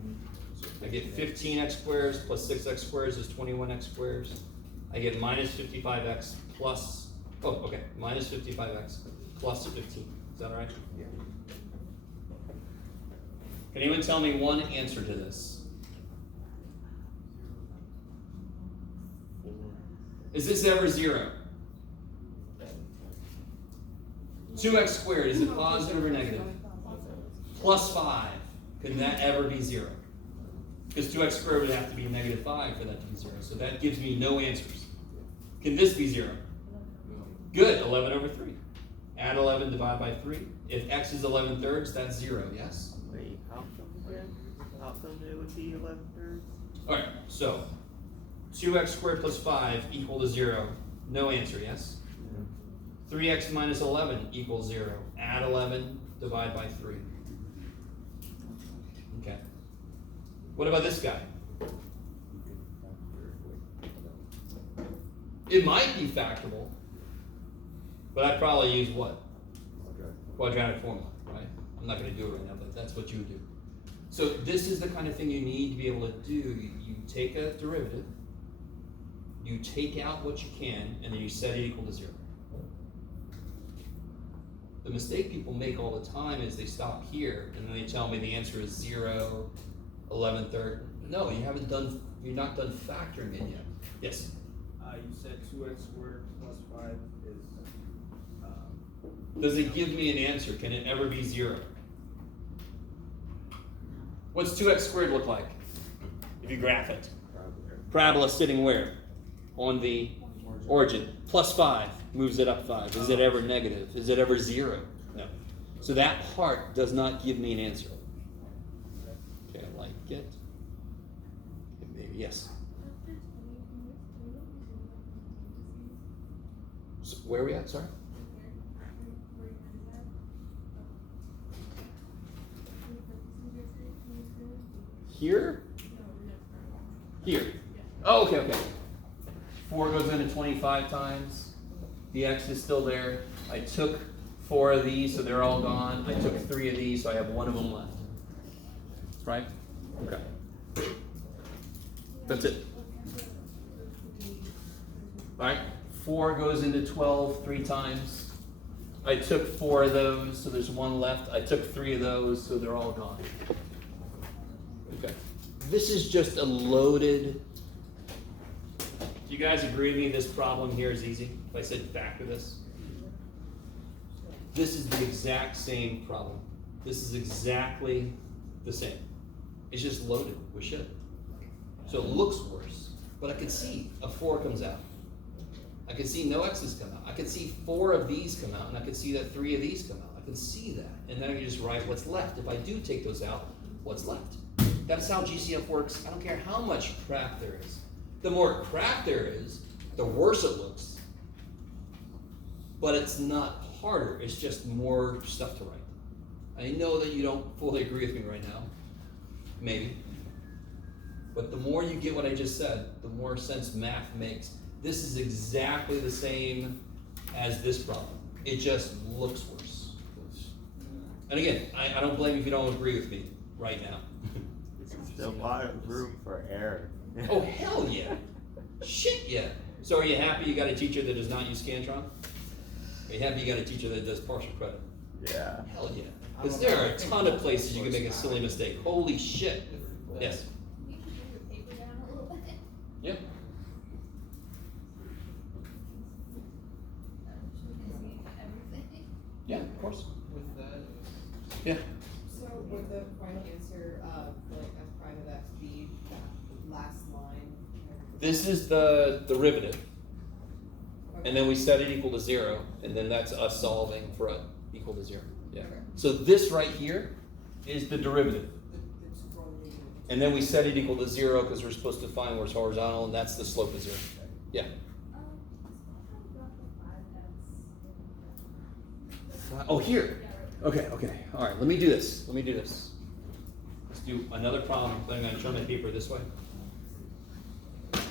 I get 15x squares plus 6x squares is 21x squares. I get minus 55x plus, oh, okay, minus 55x plus 15. Is that all right? Yeah. Can anyone tell me one answer to this? Is this ever 0? 2x squared, is it positive or negative? Plus 5, could that ever be 0? Because 2x squared would have to be negative 5 for that to be 0. So that gives me no answers. Can this be 0? Good, 11 over 3. Add 11, divide by 3. If x is 11 thirds, that's 0, yes? Wait, how come again? How come it would be 11 thirds? Alright, so 2x squared plus 5 equal to 0. No answer, yes? 3x minus 11 equals 0. Add 11, divide by 3. Okay. What about this guy? It might be factorable, but I'd probably use what? Quadratic formula, right? I'm not going to do it right now, but that's what you would do. So this is the kind of thing you need to be able to do. You take a derivative, you take out what you can, and then you set it equal to 0. The mistake people make all the time is they stop here, and then they tell me the answer is 0, 11 third. No, you're not done factoring it yet. Yes? You said 2x squared plus 5 is, Does it give me an answer? Can it ever be 0? What's 2x squared look like? If you graph it. Parabola sitting where? On the origin. Plus 5 moves it up 5. Is it ever negative? Is it ever 0? No. So that part does not give me an answer. Okay, I like it. Maybe, yes. So where are we at? Sorry? Here? Here. Oh, okay, okay. 4 goes into 25 times. The x is still there. I took 4 of these, so they're all gone. I took 3 of these, so I have 1 of them left. Right? Okay. That's it. All right. 4 goes into 12 3 times. I took 4 of those, so there's 1 left. I took 3 of those, so they're all gone. Okay. This is just a loaded. Do you guys agree with me this problem here is easy? If I said factor this? This is the exact same problem. This is exactly the same. It's just loaded with shit. So it looks worse. But I can see a 4 comes out. I can see no x's come out. I can see 4 of these come out, and I can see that 3 of these come out. I can see that. And then I can just write what's left. If I do take those out, what's left? That's how GCF works. I don't care how much crap there is. The more crap there is, the worse it looks. But it's not harder. It's just more stuff to write. I know that you don't fully agree with me right now. Maybe. But the more you get what I just said, the more sense math makes. This is exactly the same as this problem. It just looks worse. And again, I don't blame you if you don't agree with me right now. There's a lot of room for error. Oh, hell yeah. Shit, yeah. So are you happy you got a teacher that does not use Scantron? Are you happy you got a teacher that does partial credit? Yeah. Hell yeah. Because there are a ton of places you can make a silly mistake. Holy shit. Yes. You should bring your paper down a little bit. Yep. So we can see everything. Yeah, of course. With that, Yeah. So would the final answer of like f prime of x be that last line? This is the derivative. and then we set it equal to 0, and then that's us solving for a equal to 0. Yeah. So this right here is the derivative. And then we set it equal to 0 because we're supposed to find where it's horizontal, and that's the slope of 0. Yeah. Oh, here. Okay. All right, let me do this. Let's do another problem. I'm going to turn my paper this way. Okay.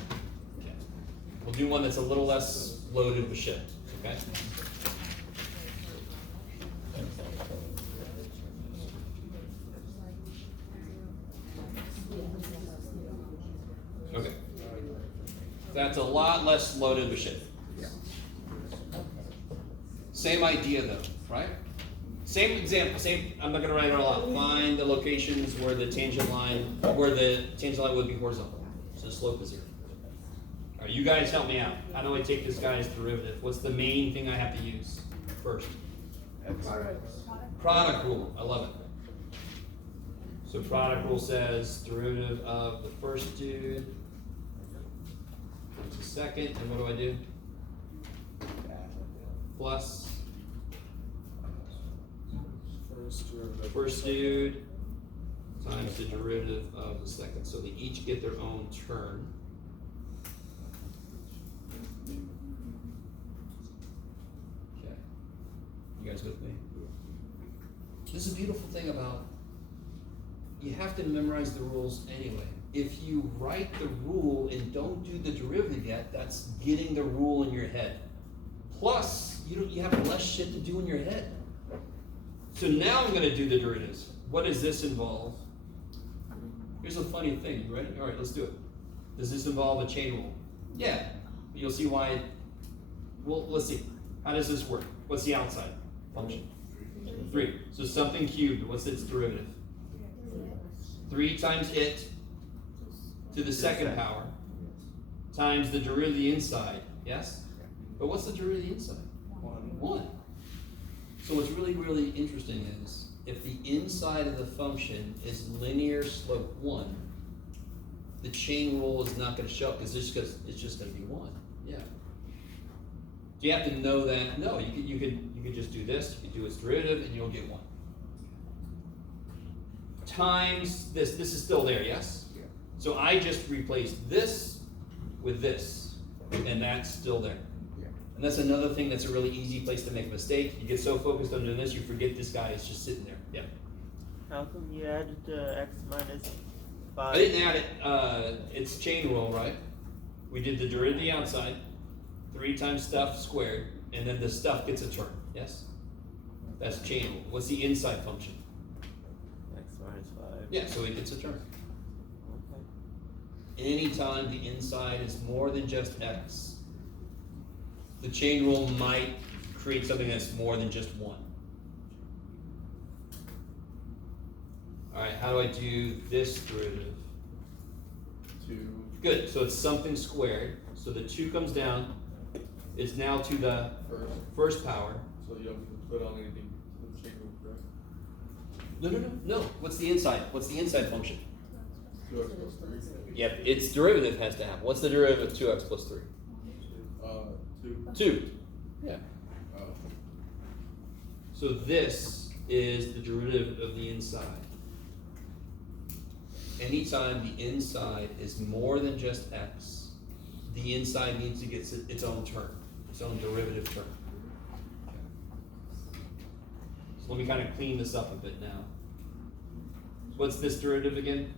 We'll do one that's a little less loaded with shit, okay? Okay. That's a lot less loaded with shit. Same idea though, right? Same example, I'm not gonna write it all out. Find the locations where the tangent line would be horizontal. So the slope is 0. All right, you guys help me out. How do I take this guy's derivative? What's the main thing I have to use first? Product rule, I love it. So product rule says derivative of the first dude times the second, and what do? Plus first dude times the derivative of the second. So they each get their own term. Okay. You guys with me? This is a beautiful thing about, you have to memorize the rules anyway. If you write the rule and don't do the derivative yet, that's getting the rule in your head. Plus, you have less shit to do in your head. So now I'm gonna do the derivatives. What does this involve? Here's a funny thing, you ready? All right, let's do it. Does this involve a chain rule? Yeah, you'll see why. Well, let's see. How does this work? What's the outside function? 3. So something cubed, what's its derivative? 3 times it to the second power times the derivative of the inside, yes? But what's the derivative of the inside? 1. So what's really, really interesting is if the inside of the function is linear slope 1, the chain rule is not going to show up because it's just going to be 1. Yeah. Do you have to know that? No, you could just do this. You could do its derivative, and you'll get 1. Times this. This is still there, yes? Yeah. So I just replaced this with this, and that's still there. And that's another thing that's a really easy place to make a mistake. You get so focused on doing this, you forget this guy is just sitting there. Yeah. How come you added x minus 5? I didn't add it. It's chain rule, right? We did the derivative of the outside, 3 times stuff squared, and then the stuff gets a term. Yes? That's chain rule. What's the inside function? X minus 5. Yeah, so it gets a term. Okay. Anytime the inside is more than just x, the chain rule might create something that's more than just 1. All right, how do I do this derivative? 2. Good, so it's something squared. So the 2 comes down. It's now to the first power. So you don't put on anything to the chain rule, correct? No. What's the inside? What's the inside function? 2x plus 3. Yep, its derivative has to happen. What's the derivative of 2x plus 3? 2. Yeah. So this is the derivative of the inside. Anytime the inside is more than just x, the inside needs to get its own term, its own derivative term. Okay. So let me kind of clean this up a bit now. What's this derivative again?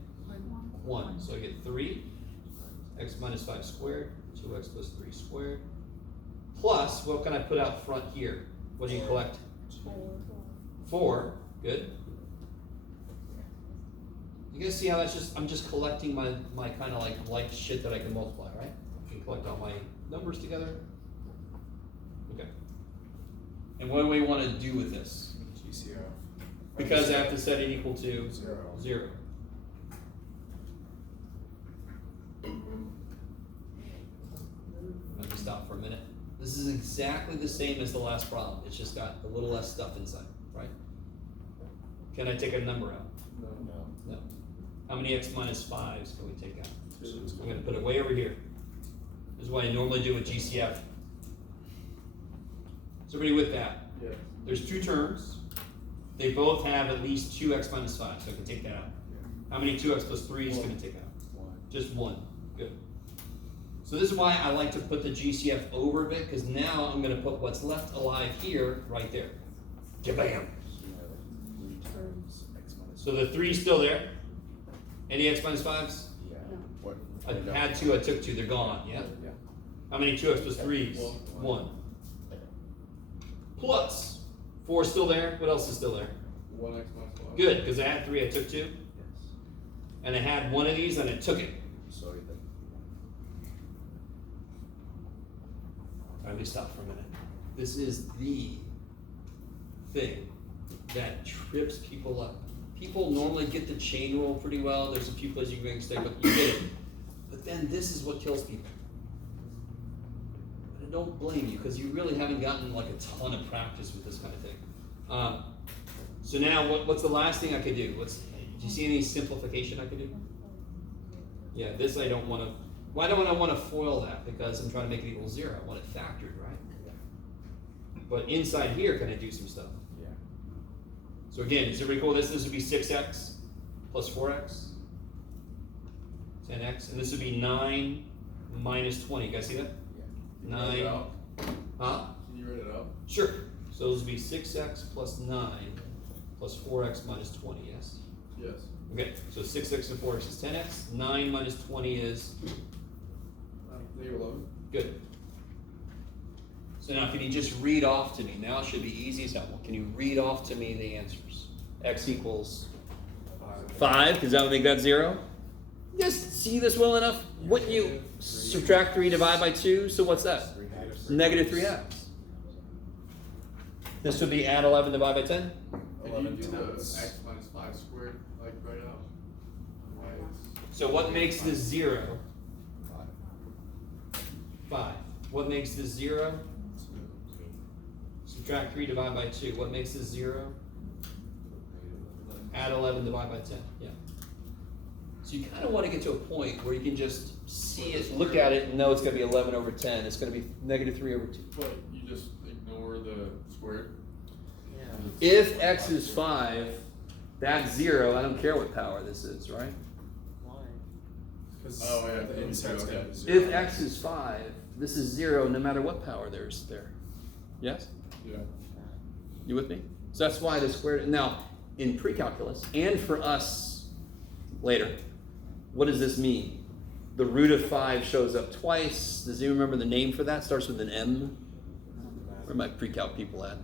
1. So I get 3, x minus 5 squared, 2x plus 3 squared. Plus, what can I put out front here? What do you collect? 4. Good. You guys see how that's I'm just collecting my kind of like shit that I can multiply, right? I can collect all my numbers together. Okay. And what do we want to do with this? GCF. Because I have to set it equal to 0. Let me stop for a minute. This is exactly the same as the last problem. It's just got a little less stuff inside, right? Can I take a number out? No. How many x minus 5s can we take out? 2. I'm going to put it way over here. This is what I normally do with GCF. Is everybody with that? Yeah. There's two terms. They both have at least 2x minus 5, so I can take that out. How many 2x plus 3 is going to take out? One. Just 1. Good. So this is why I like to put the GCF over a bit, because now I'm going to put what's left alive here, right there. Jabam! So you have 3 terms, x minus. So the 3's still there. Any x minus 5s? Yeah. What? I had 2, I took 2, they're gone, yeah? Yeah. How many 2x plus 3's? 1. Plus, 4 still there. What else is still there? 1x minus 5. Good, because I had 3, I took 2. Yes. And I had one of these and I took it. So you Let me stop for a minute. This is the thing that trips people up. People normally get the chain rule pretty well. There's a few places you can make a mistake, but you get it. But then this is what kills people. And I don't blame you, because you really haven't gotten like a ton of practice with this kind of thing. So now, what's the last thing I could do? Do you see any simplification I could do? Yeah, this I don't want to. Why don't I want to FOIL that? Because I'm trying to make it equal 0. I want it factored, right? But inside here, can I do some stuff? Yeah. So again, is everybody cool with this? This would be 6x plus 4x, 10x, and this would be 9 minus 20. You guys see that? Yeah. Can you write it 9. out? Huh? Can you write it out? Sure. So those would be 6x plus 9 plus 4x minus 20, yes? Yes. Okay, so 6x and 4x is 10x. 9 minus 20 is Negative 11. good. So now can you just read off to me? Now it should be easy as hell. Can you read off to me the answers? X equals 5, because that would make that 0. Just see this well enough. Wouldn't you subtract 3, divide by 2? So what's that? Negative 3x. This would be add 11, divide by 10? Can you do the x minus 5 squared, like write it out? Why it's So what makes this 0? 5. What makes this 0? Subtract 3, divide by 2. What makes this 0? Add 11, divide by 10. Yeah. So you kind of want to get to a point where you can just see it, look at it, and know it's going to be 11 over 10. It's going to be negative 3 over 2. But you just ignore the squared. Yeah. If x is 5, that's 0. I don't care what power this is, right? Why? Because Oh, yeah, the inset's okay. gonna be 0. If x is 5, this is 0 no matter what power there's there. Yes? Yeah. You with me? So that's why the squared. Now, in pre-calculus, and for us later, what does this mean? The root of 5 shows up twice. Does anyone remember the name for that? Starts with an M. Where are my pre-calc people at?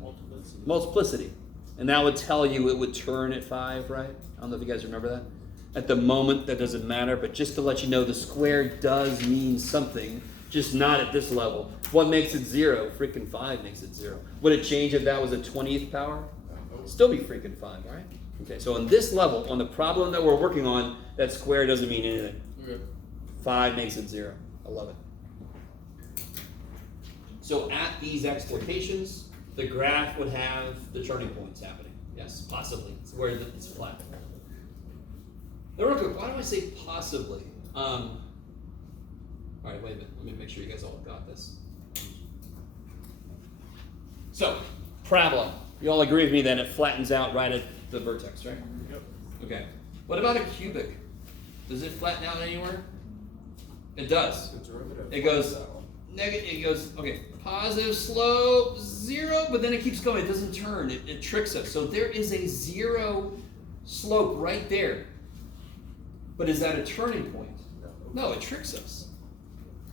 Multiplicity. And that would tell you it would turn at 5, right? I don't know if you guys remember that. At the moment, that doesn't matter, but just to let you know, the square does mean something, just not at this level. What makes it 0? Freaking 5 makes it 0. Would it change if that was a 20th power? Still be freaking 5, right? Okay, so on this level, on the problem that we're working on, that square doesn't mean anything. Okay. 5 makes it 0. I love it. So at these x locations, the graph would have the turning points happening. Yes, possibly. It's where it's flat. Now, real quick, why do I say possibly? All right, wait a minute. Let me make sure you guys all got this. So, parabola. You all agree with me that it flattens out right at the vertex, right? Yep. Okay. What about a cubic? Does it flatten out anywhere? It does. The derivative. It goes that one. negative. It goes okay. Positive slope 0, but then it keeps going. It doesn't turn. It tricks us. So there is a 0 slope right there. But is that a turning point? No, it tricks us.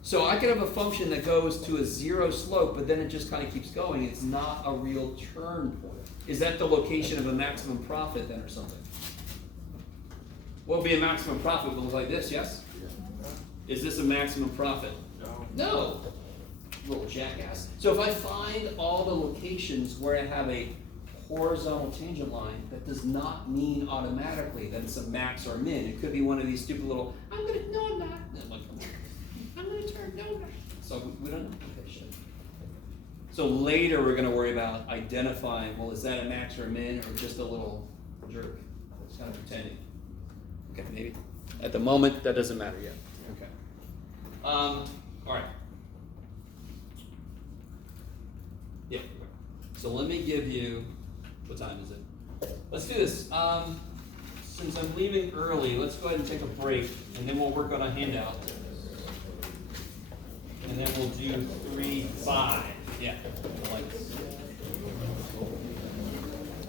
So I could have a function that goes to a 0 slope, but then it just kind of keeps going. It's not a real turn point. Is that the location of a maximum profit then or something? What would be a maximum profit? It would look like this, yes? Is this a maximum profit? No. No. Little jackass. So if I find all the locations where I have a horizontal tangent line, that does not mean automatically that it's a max or min. It could be one of these stupid little, no, I'm not. I'm gonna turn, no, I'm not. So we don't know. Okay, shit. So later we're gonna worry about identifying, well, is that a max or a min or just a little jerk? It's kind of pretending. Okay, maybe. At the moment, that doesn't matter yet. Okay. All right. Yeah. So let me give you, what time is it? Let's do this. Since I'm leaving early, let's go ahead and take a break, and then we'll work on a handout. And then we'll do 3, 5. Yeah. I like this.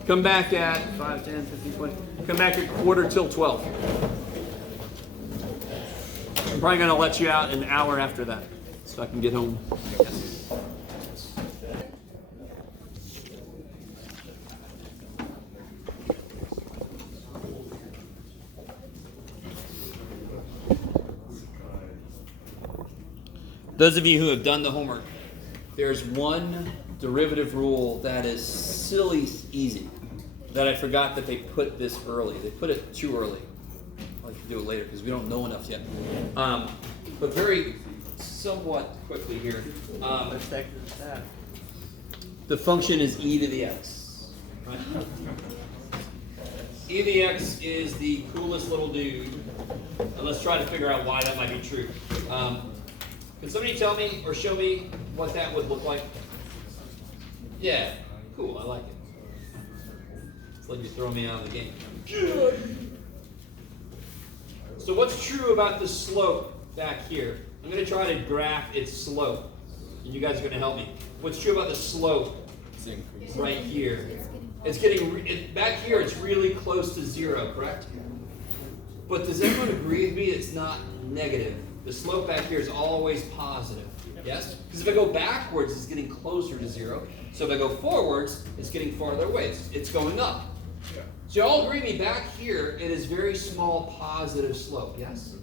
Come back at 5, 10, 15, 20. Come back at 11:45. I'm probably going to let you out an hour after that, so I can get home. Yes. Those of you who have done the homework, there's one derivative rule that is silly easy that I forgot that they put this early. They put it too early. I'll have to do it later because we don't know enough yet. But very somewhat quickly here. What section is that? The function is e to the x. Right? E to the x is the coolest little dude. And let's try to figure out why that might be true. Can somebody tell me or show me what that would look like? Yeah, cool, I like it. It's like you throw me out of the game. So what's true about the slope back here? I'm going to try to graph its slope. And you guys are going to help me. What's true about the slope right here? It's getting, back here it's really close to 0, correct? But does everyone agree with me it's not negative? The slope back here is always positive, yes? Because if I go backwards, it's getting closer to 0. So if I go forwards, it's getting farther away. It's going up. Yeah. So you all agree with me, back here, it is very small positive slope, yes?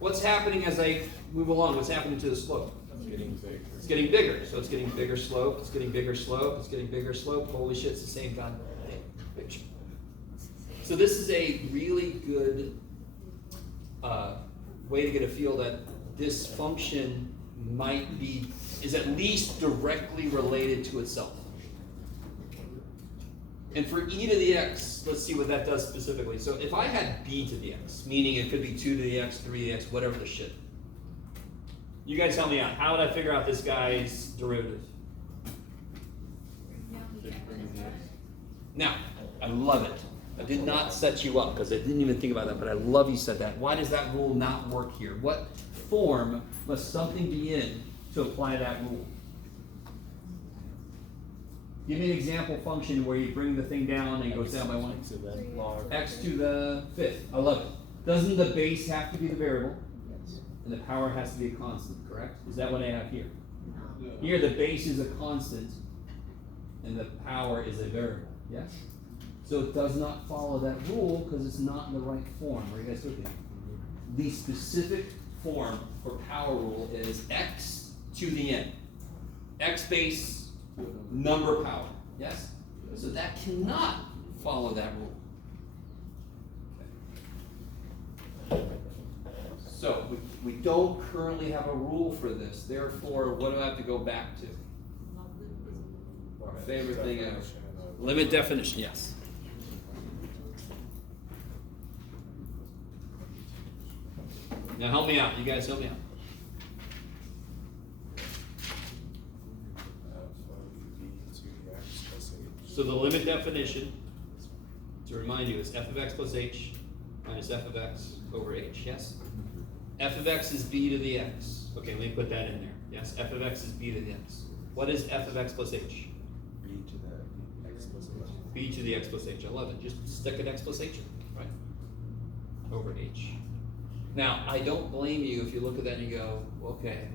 What's happening as I move along? What's happening to the slope? It's getting bigger. It's getting bigger. So it's getting bigger slope, it's getting bigger slope, it's getting bigger slope. Holy shit, it's the same kind of picture. So this is a really good way to get a feel that this function is at least directly related to itself. And for e to the x, let's see what that does specifically. So if I had b to the x, meaning it could be 2 to the x, 3 to the x, whatever the shit. You guys help me out. How would I figure out this guy's derivative? Now, I love it. I did not set you up because I didn't even think about that, but I love you said that. Why does that rule not work here? What form must something be in to apply that rule? Give me an example function where you bring the thing down and it goes down by 1. X to the 5th. I love it. Doesn't the base have to be the variable? And the power has to be a constant, correct? Is that what I have here? Here the base is a constant and the power is a variable, yes? So it does not follow that rule because it's not in the right form. Are you guys with me? The specific form for power rule is x to the n. X base number power. Yes? So that cannot follow that rule. Okay. So we don't currently have a rule for this. Therefore, what do I have to go back to? Our favorite thing ever. Limit definition, yes. Now help me out. You guys help me out. So the limit definition, to remind you, is f of x plus h minus f of x over h, yes? F of x is b to the x. Okay, let me put that in there. Yes, f of x is b to the x. What is f of x plus h? B to the x plus h. B to the x plus h. I love it. Just stick an x plus h in, right? Over h. Now, I don't blame you if you look at that and you go, okay,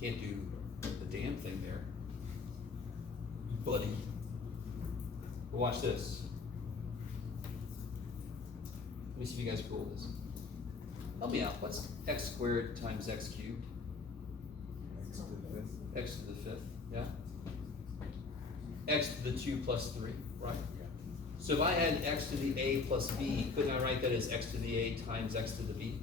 can't do the damn thing there, buddy. But watch this. Let me see if you guys are cool with this. Help me out. What's x squared times x cubed? X to the 5th. X to the 5th, yeah? X to the 2 plus 3, right? So if I had x to the a plus b, couldn't I write that as x to the a times x to the b?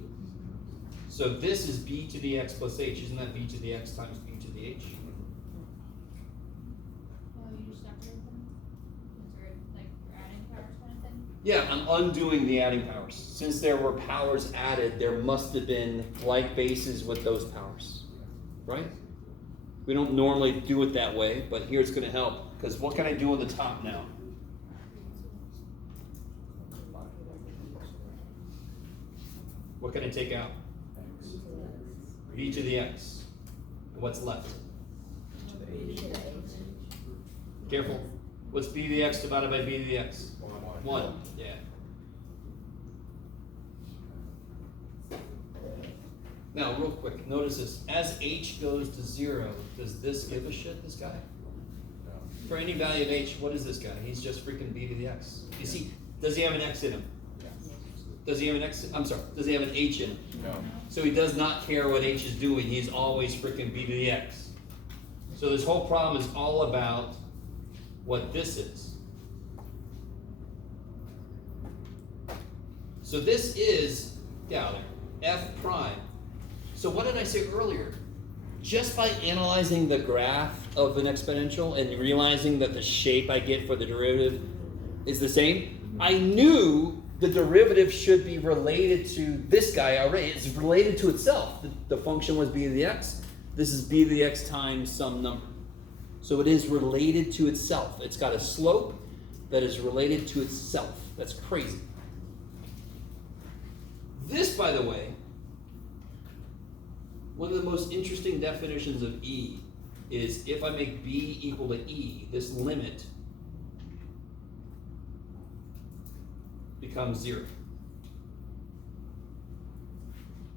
So this is b to the x plus h. Isn't that b to the x times b to the h? Well, you just separate them? Is there like adding powers kind of thing? Yeah, I'm undoing the adding powers. Since there were powers added, there must have been like bases with those powers, right? We don't normally do it that way, but here it's going to help. Because what can I do on the top now? What can I take out? For each of the x. And what's left? Careful. What's b to the x divided by b to the x? 1. Yeah. Now, real quick, notice this. As h goes to 0, does this give a shit, this guy? For any value of h, what is this guy? He's just freaking b to the x. You see, does he have an x in him? Does he have an x? I'm sorry. Does he have an h in him? No. So he does not care what h is doing. He's always freaking b to the x. So this whole problem is all about what this is. So this is, yeah, f prime. So what did I say earlier? Just by analyzing the graph of an exponential and realizing that the shape I get for the derivative is the same, I knew the derivative should be related to this guy already. It's related to itself. The function was b to the x. This is b to the x times some number. So it is related to itself. It's got a slope that is related to itself. That's crazy. This, by the way, one of the most interesting definitions of E is if I make B equal to E, this limit becomes 0.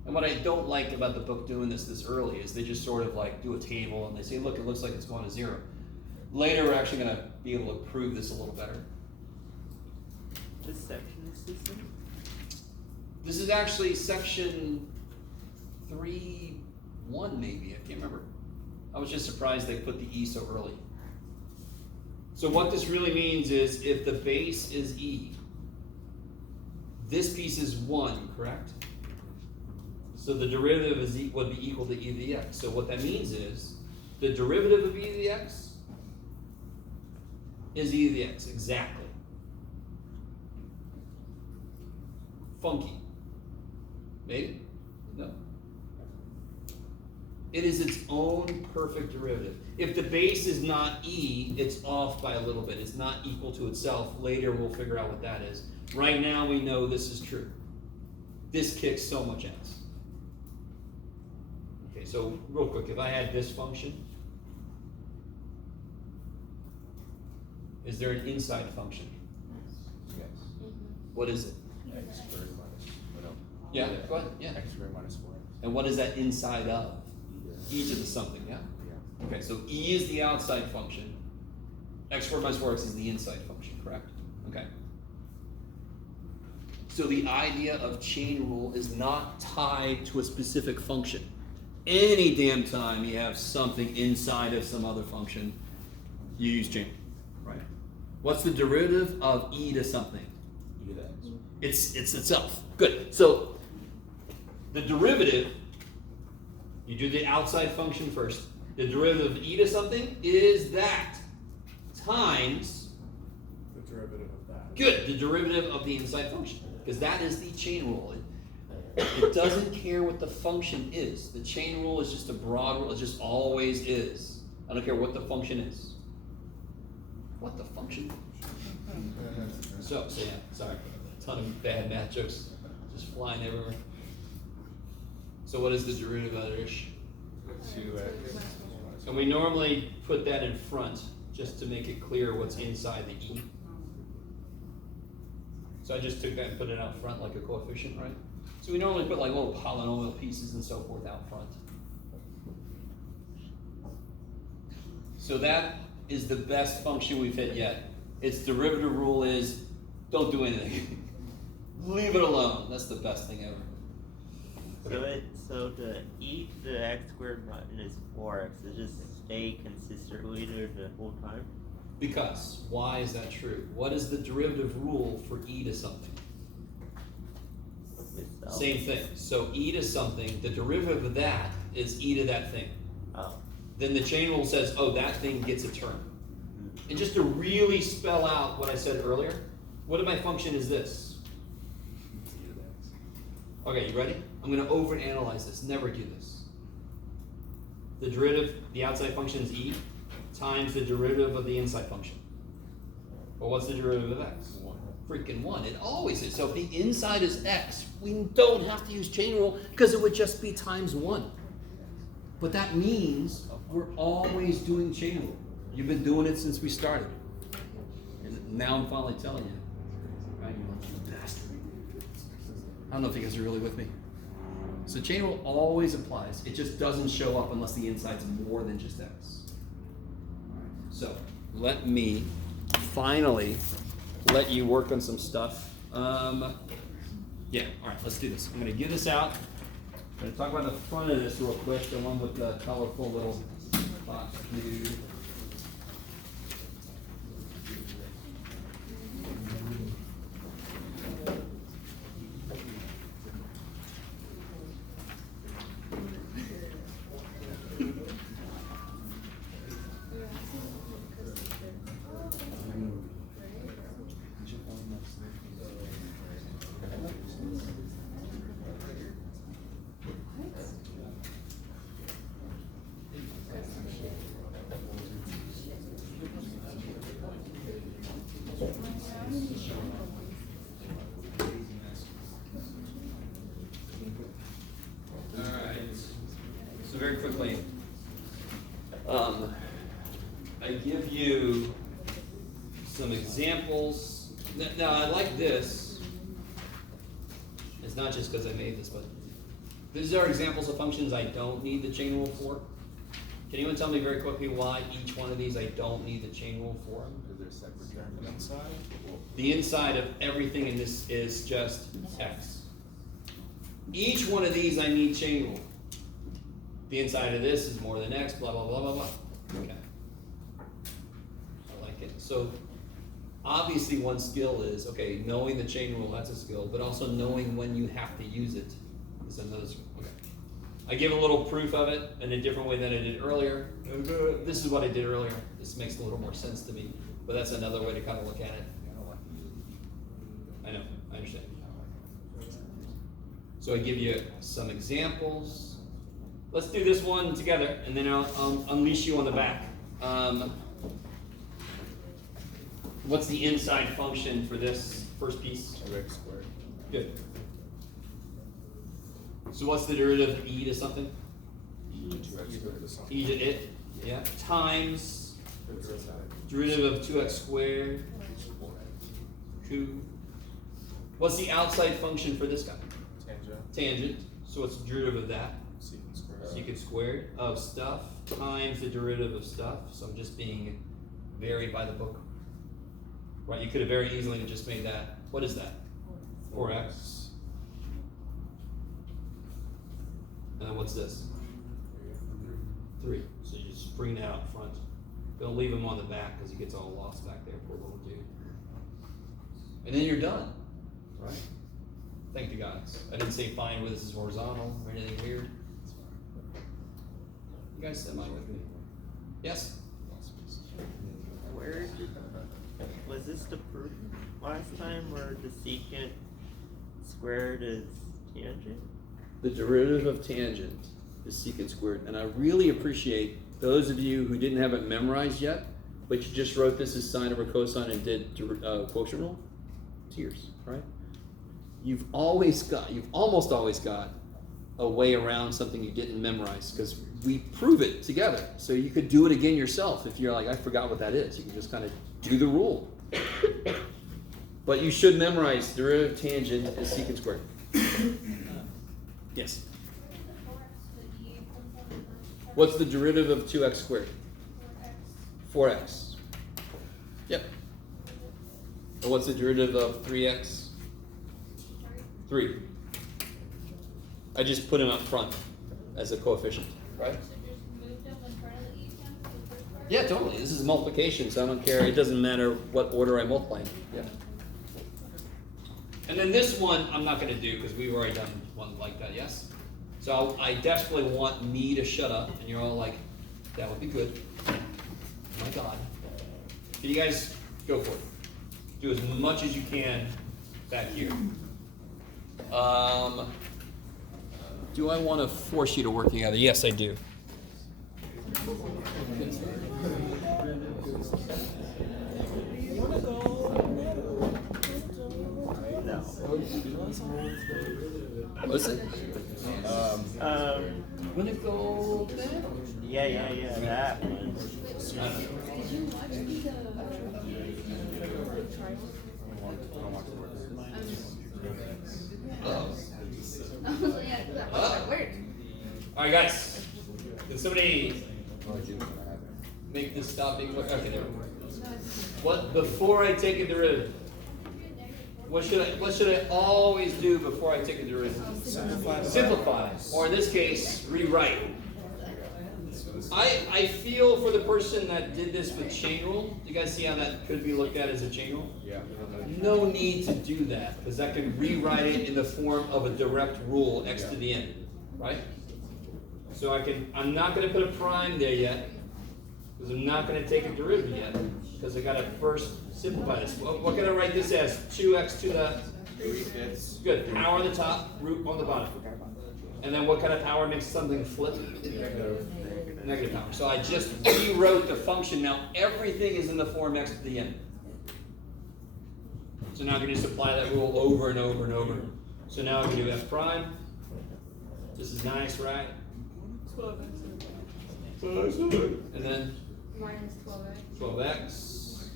And what I don't like about the book doing this early is they just sort of like do a table and they say, look, it looks like it's going to 0. Later, we're actually going to be able to prove this a little better. This section is system? This is actually section 3.1 maybe, I can't remember. I was just surprised they put the E so early. So what this really means is if the base is E, this piece is 1, correct? So the derivative is would be equal to e to the x. So what that means is the derivative of e to the x is e to the x, exactly. Funky. Maybe? No. It is its own perfect derivative. If the base is not e, it's off by a little bit. It's not equal to itself. Later we'll figure out what that is. Right now we know this is true. This kicks so much ass. Okay, so real quick, if I had this function, is there an inside function? Yes. What is it? X squared minus, no. Yeah, go ahead, yeah. X squared minus 4. And what is that inside of? E to the something, yeah? Yeah. Okay, so E is the outside function. X squared minus 4x is the inside function, correct? Okay. So the idea of chain rule is not tied to a specific function. Any damn time you have something inside of some other function, you use chain, right? What's the derivative of e to something? E to the x. It's itself. Good. So the derivative, you do the outside function first. The derivative of e to something is that times The derivative of that. good, the derivative of the inside function, because that is the chain rule. It doesn't care what the function is. The chain rule is just a broad rule. It just always is. I don't care what the function is. What the function? So yeah, sorry. A ton of bad math jokes just flying everywhere. So what is the derivative of that ish? 2x. And we normally put that in front just to make it clear what's inside the e. So I just took that and put it out front like a coefficient, right? So we normally put like little polynomial pieces and so forth out front. So that is the best function we've hit yet. Its derivative rule is don't do anything. Leave it alone. That's the best thing ever. So the e to the x squared minus 4x, it just stay consistently there the whole time? Because, why is that true? What is the derivative rule for e to something? Itself. Same thing. So e to something, the derivative of that is e to that thing. Oh. Then the chain rule says, oh, that thing gets a term. And just to really spell out what I said earlier, what of my function is this? E to the x. Okay, you ready? I'm going to overanalyze this. Never do this. The derivative, the outside function is e. times the derivative of the inside function. Well, what's the derivative of x? 1. Freaking 1. It always is. So if the inside is x, we don't have to use chain rule because it would just be times 1. But that means we're always doing chain rule. You've been doing it since we started. And now I'm finally telling you. Right? You bastard. I don't know if you guys are really with me. So chain rule always applies. It just doesn't show up unless the inside's more than just x. So let me finally let you work on some stuff. Yeah, all right, let's do this. I'm going to give this out. I'm going to talk about the front of this real quick, the one with the colorful little box view. So very quickly, I give you some examples. Now I like this. It's not just because I made this, but these are examples of functions I don't need the chain rule for. Can anyone tell me very quickly why each one of these I don't need the chain rule for them? Because they're separate terms. Inside? The inside of everything in this is just x. Each one of these I need chain rule. The inside of this is more than x, blah, blah, blah, blah, blah. Okay. I like it. So obviously one skill is, okay, knowing the chain rule, that's a skill, but also knowing when you have to use it is another skill. Okay. I give a little proof of it in a different way than I did earlier. This is what I did earlier. This makes a little more sense to me, but that's another way to kind of look at it. I know, I understand. So I give you some examples. Let's do this one together, and then I'll unleash you on the back. What's the inside function for this first piece? 2x squared. Good. So what's the derivative of e to something? E to 2x squared is something. E to it, yeah. Times It's inside. derivative of 2x squared, 2. What's the outside function for this guy? Tangent. Tangent. So what's the derivative of that? Secant squared. Secant squared of stuff times the derivative of stuff. So I'm just being very by the book. Right, you could have very easily just made that. What is that? 4x. And then what's this? 3. So you just bring that out front. Don't leave him on the back because he gets all lost back there, poor little dude. And then you're done, right? Thank the gods. I didn't say find whether this is horizontal or anything weird. You guys semi with me? Yes? Where did, was this the proof last time where the secant squared is tangent? The derivative of tangent is secant squared. And I really appreciate those of you who didn't have it memorized yet, but you just wrote this as sine over cosine and did quotient rule. Tears, right? You've almost always got a way around something you didn't memorize because we prove it together. So you could do it again yourself if you're like, I forgot what that is. You can just kind of do the rule. But you should memorize derivative tangent is secant squared. Yes. What's the derivative of 2x squared? 4x. Yep. And what's the derivative of 3x? 3. I just put them up front as a coefficient, right? So just move them in front of the e times the first part? Yeah, totally. This is multiplication, so I don't care. It doesn't matter what order I multiply in. Yeah. And then this one I'm not going to do because we've already done one like that, yes? So I desperately want me to shut up, and you're all like, that would be good. Oh my God. Can you guys go for it? Do as much as you can back here. Do I want to force you to work together? Yes, I do. No. What's it? Wanna go Yeah, that one. Did you watch the trial? Oh. I was like, yeah, that was at work. Alright, guys. Can somebody make this stop being quick? Okay, there we go. What before I take a derivative? What should I always do before I take a derivative? Simplify. Or in this case, rewrite. I feel for the person that did this with chain rule. You guys see how that could be looked at as a chain rule? Yeah. No need to do that, because that can rewrite it in the form of a direct rule x to the n, right? So I'm not gonna put a prime there yet, because I'm not gonna take a derivative yet, because I gotta first simplify this. What can I write this as? 2x to the 3/5. good, power on the top, root on the bottom. And then what kind of power makes something flip? Negative power. So I just rewrote the function. Now everything is in the form x to the n. So now I can just apply that rule over and over and over. So now I can do f prime. This is nice, right? And then Minus 12x. 12x.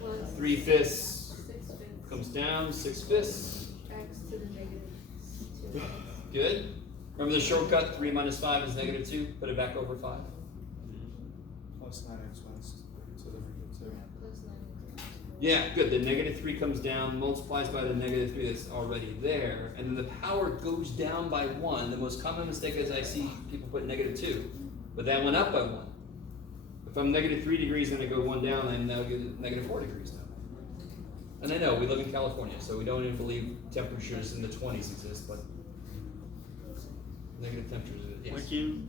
Plus 3/5 6/5 comes down, 6/5. x to the negative 2. Good. Remember the shortcut, 3 minus 5 is negative 2. Put it back over 5. Plus 9x minus to the negative 2. Plus 9. Yeah, good. The negative 3 comes down, multiplies by the negative 3 that's already there, and then the power goes down by 1. The most common mistake is I see people put negative 2, but that went up by 1. If I'm negative 3 degrees and I go 1 down, I now get negative 4 degrees now. And I know we live in California, so we don't even believe temperatures in the 20s exist, but negative temperatures, yes. Would you?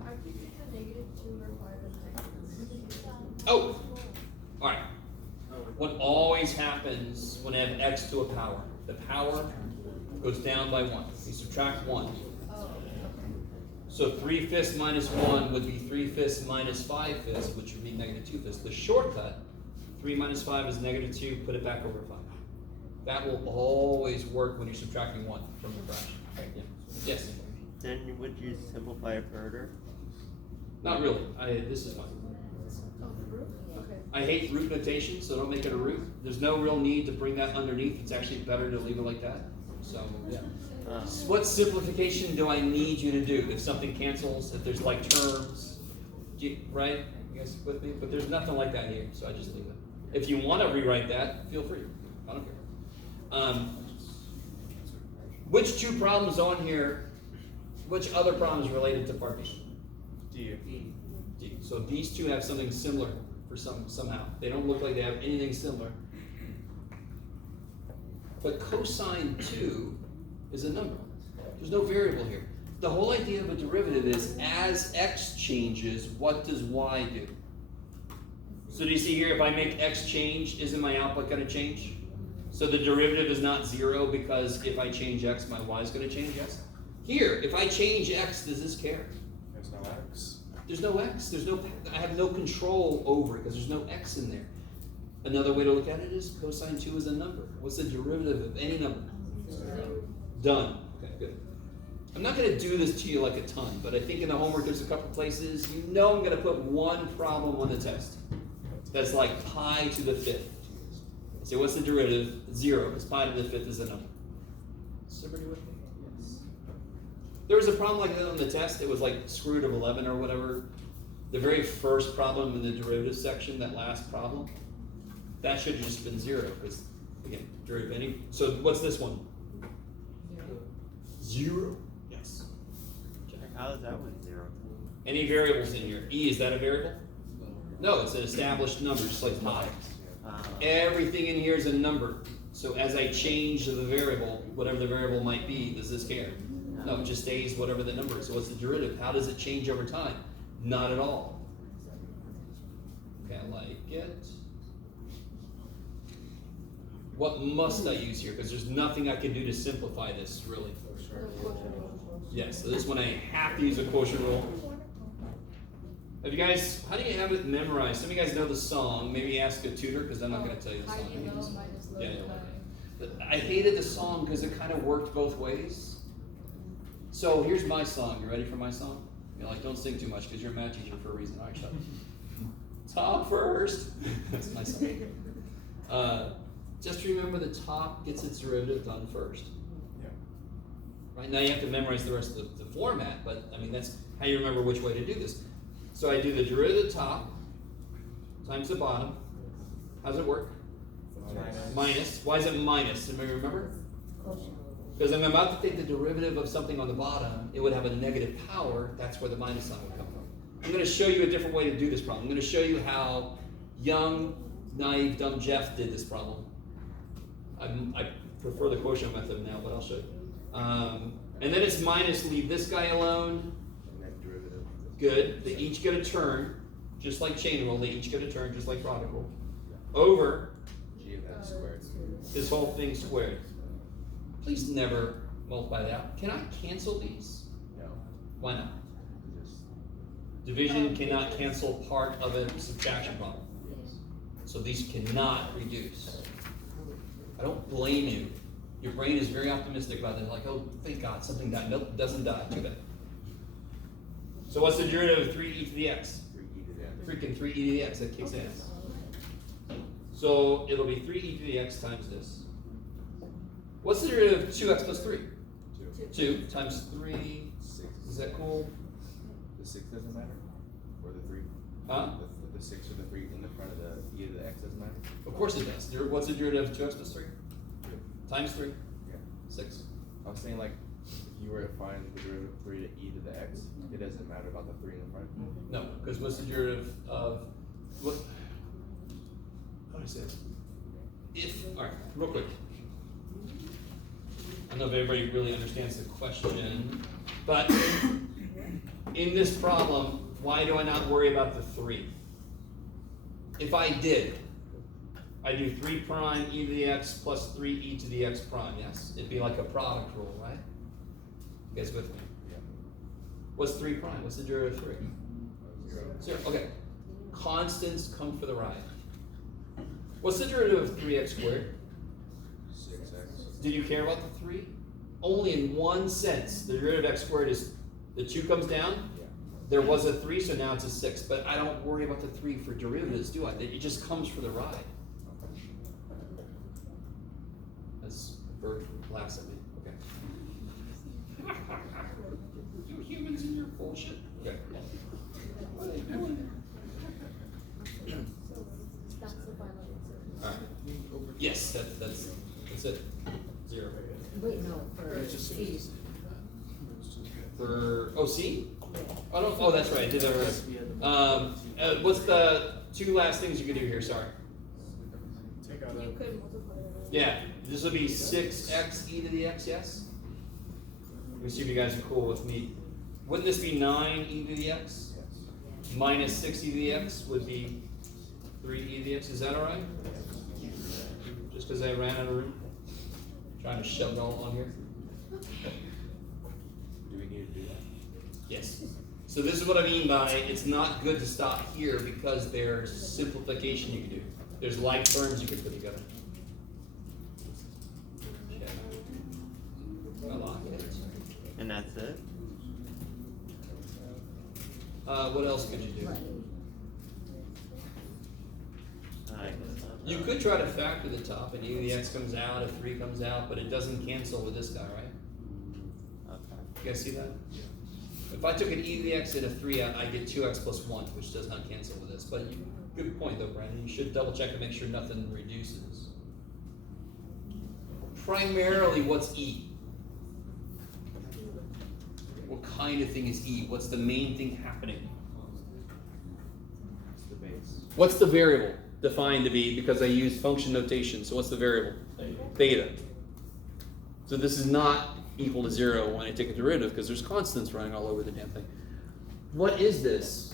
I think the negative 2 or 5 is negative. Oh! Alright. What always happens when I have x to a power? The power goes down by 1. We subtract 1. So 3/5 minus 1 would be 3/5 minus 5/5, which would be negative 2/5. The shortcut, 3 minus 5 is negative 2, put it back over 5. That will always work when you're subtracting 1 from the fraction. Yeah. Yes? Then would you simplify it further? Not really. This is fine. Oh, the root? Okay. I hate root notation, so don't make it a root. There's no real need to bring that underneath. It's actually better to leave it like that. So, yeah. What simplification do I need you to do? If something cancels, if there's like terms, right? You guys with me? But there's nothing like that here, so I just leave it. If you want to rewrite that, feel free. I don't care. Which two problems on here? Which other problems related to part B? D. D. So these two have something similar for somehow. They don't look like they have anything similar. But cosine 2 is a number. There's no variable here. The whole idea of a derivative is as x changes, what does y do? So do you see here, if I make x change, isn't my output going to change? So the derivative is not 0 because if I change x, my y is going to change, yes? Here, if I change x, does this care? There's no x. There's no x. I have no control over it because there's no x in there. Another way to look at it is cosine 2 is a number. What's the derivative of any number? Done. Okay, good. I'm not going to do this to you like a ton, but I think in the homework there's a couple places. You know I'm going to put one problem on the test. That's like pi to the 5th. So what's the derivative? 0, because pi to the 5th is a number. Is everybody with me? Yes. There was a problem like that on the test. It was like square root of 11 or whatever. The very first problem in the derivative section, that last problem, that should have just been 0, because, again, derivative any. So what's this one? 0? Yes. How is that one 0? Any variables in here? E, is that a variable? No, it's an established number, just like pi. Everything in here is a number. So as I change the variable, whatever the variable might be, does this care? No, it just stays whatever the number is. So what's the derivative? How does it change over time? Not at all. Okay, I like it. What must I use here? Because there's nothing I can do to simplify this, really. Yes, so this one I have to use a quotient rule. Have you guys, how do you have it memorized? Some of you guys know the song. Maybe ask a tutor, because I'm not going to tell you the High song. and low minus low Yeah, and high. I hated the song because it kind of worked both ways. So here's my song. You ready for my song? You're like, don't sing too much because you're a math teacher for a reason. All right, shut up. Top first. That's my song. Just remember the top gets its derivative done first. Yeah. Right now you have to memorize the rest of the format, but I mean that's how you remember which way to do this. So I do the derivative of the top times the bottom. How does it work? Minus. Why is it minus? Anybody remember? Because I'm about to take the derivative of something on the bottom, it would have a negative power. That's where the minus sign would come from. I'm going to show you a different way to do this problem. I'm going to show you how young, naive, dumb Jeff did this problem. I prefer the quotient method now, but I'll show you. And then it's minus, leave this guy alone. Good. They each get a turn, just like chain rule. They each get a turn, just like product rule. Over G of x squared. this whole thing squared. Please never multiply that out. Can I cancel these? No. Why not? Just Division cannot cancel part of a subtraction problem. So these cannot reduce. I don't blame you. Your brain is very optimistic about it. Like, oh, thank God, something died. Nope, doesn't die. Too bad. So what's the derivative of 3e to the x? 3e to the x. Freaking 3e to the x. That kicks ass. So it'll be 3e to the x times this. What's the derivative of 2x plus 3? 2 times 3. 6. Is that cool? The 6 doesn't matter? Or the 3? Huh? The 6 or the 3 in the front of the e to the x doesn't matter? Of course it does. What's the derivative of 2x plus 3? 2. Times 3? Yeah. 6. I was saying like, if you were to find the derivative of 3 to e to the x, it doesn't matter about the 3 in the front? No, because what's the derivative of what? How do I say it? If, all right, real quick. I don't know if everybody really understands the question, but in this problem, why do I not worry about the 3? If I did, I do 3 prime e to the x plus 3 e to the x prime, yes? It'd be like a product rule, right? You guys with me? Yeah. What's 3 prime? What's the derivative of 3? 0. 0. Okay. Constants come for the ride. What's the derivative of 3x squared? 6x. Did you care about the 3? Only in one sense. The derivative of x squared is the 2 comes down. Yeah. There was a 3, so now it's a 6. But I don't worry about the 3 for derivatives, do I? It just comes for the ride. As a bird laughs at me. Okay. You humans and your bullshit. Okay. What are they doing? That's the final answer. All right. Yes, that's it. 0. Wait, no, for C. For C? Oh no. Oh, that's right. I did that already. What's the 2 last things you could do here? Sorry. Take out You could multiply it. Yeah. This will be 6x e to the x. Yes. Let me see if you guys are cool with me. Wouldn't this be 9 e to the x? Yes. Minus 6 e to the x would be 3 e to the x. Is that all right? Just because I ran out of room? Trying to shove it all on here? Do we need to do that? Yes. So this is what I mean by it's not good to stop here because there's simplification you can do. There's like terms you can put together. I like it. And that's it? What else could you do? I guess not. You could try to factor the top and e to the x comes out, a 3 comes out, but it doesn't cancel with this guy, right? Okay. You guys see that? If I took an e to the x and a 3 out, I get 2x plus 1, which does not cancel with this. But good point though, Brandon. You should double check and make sure nothing reduces. Primarily, what's e? What kind of thing is e? What's the main thing happening? It's the base. What's the variable defined to be? Because I use function notation. So what's the variable? Theta. So this is not equal to 0 when I take a derivative because there's constants running all over the damn thing. What is this?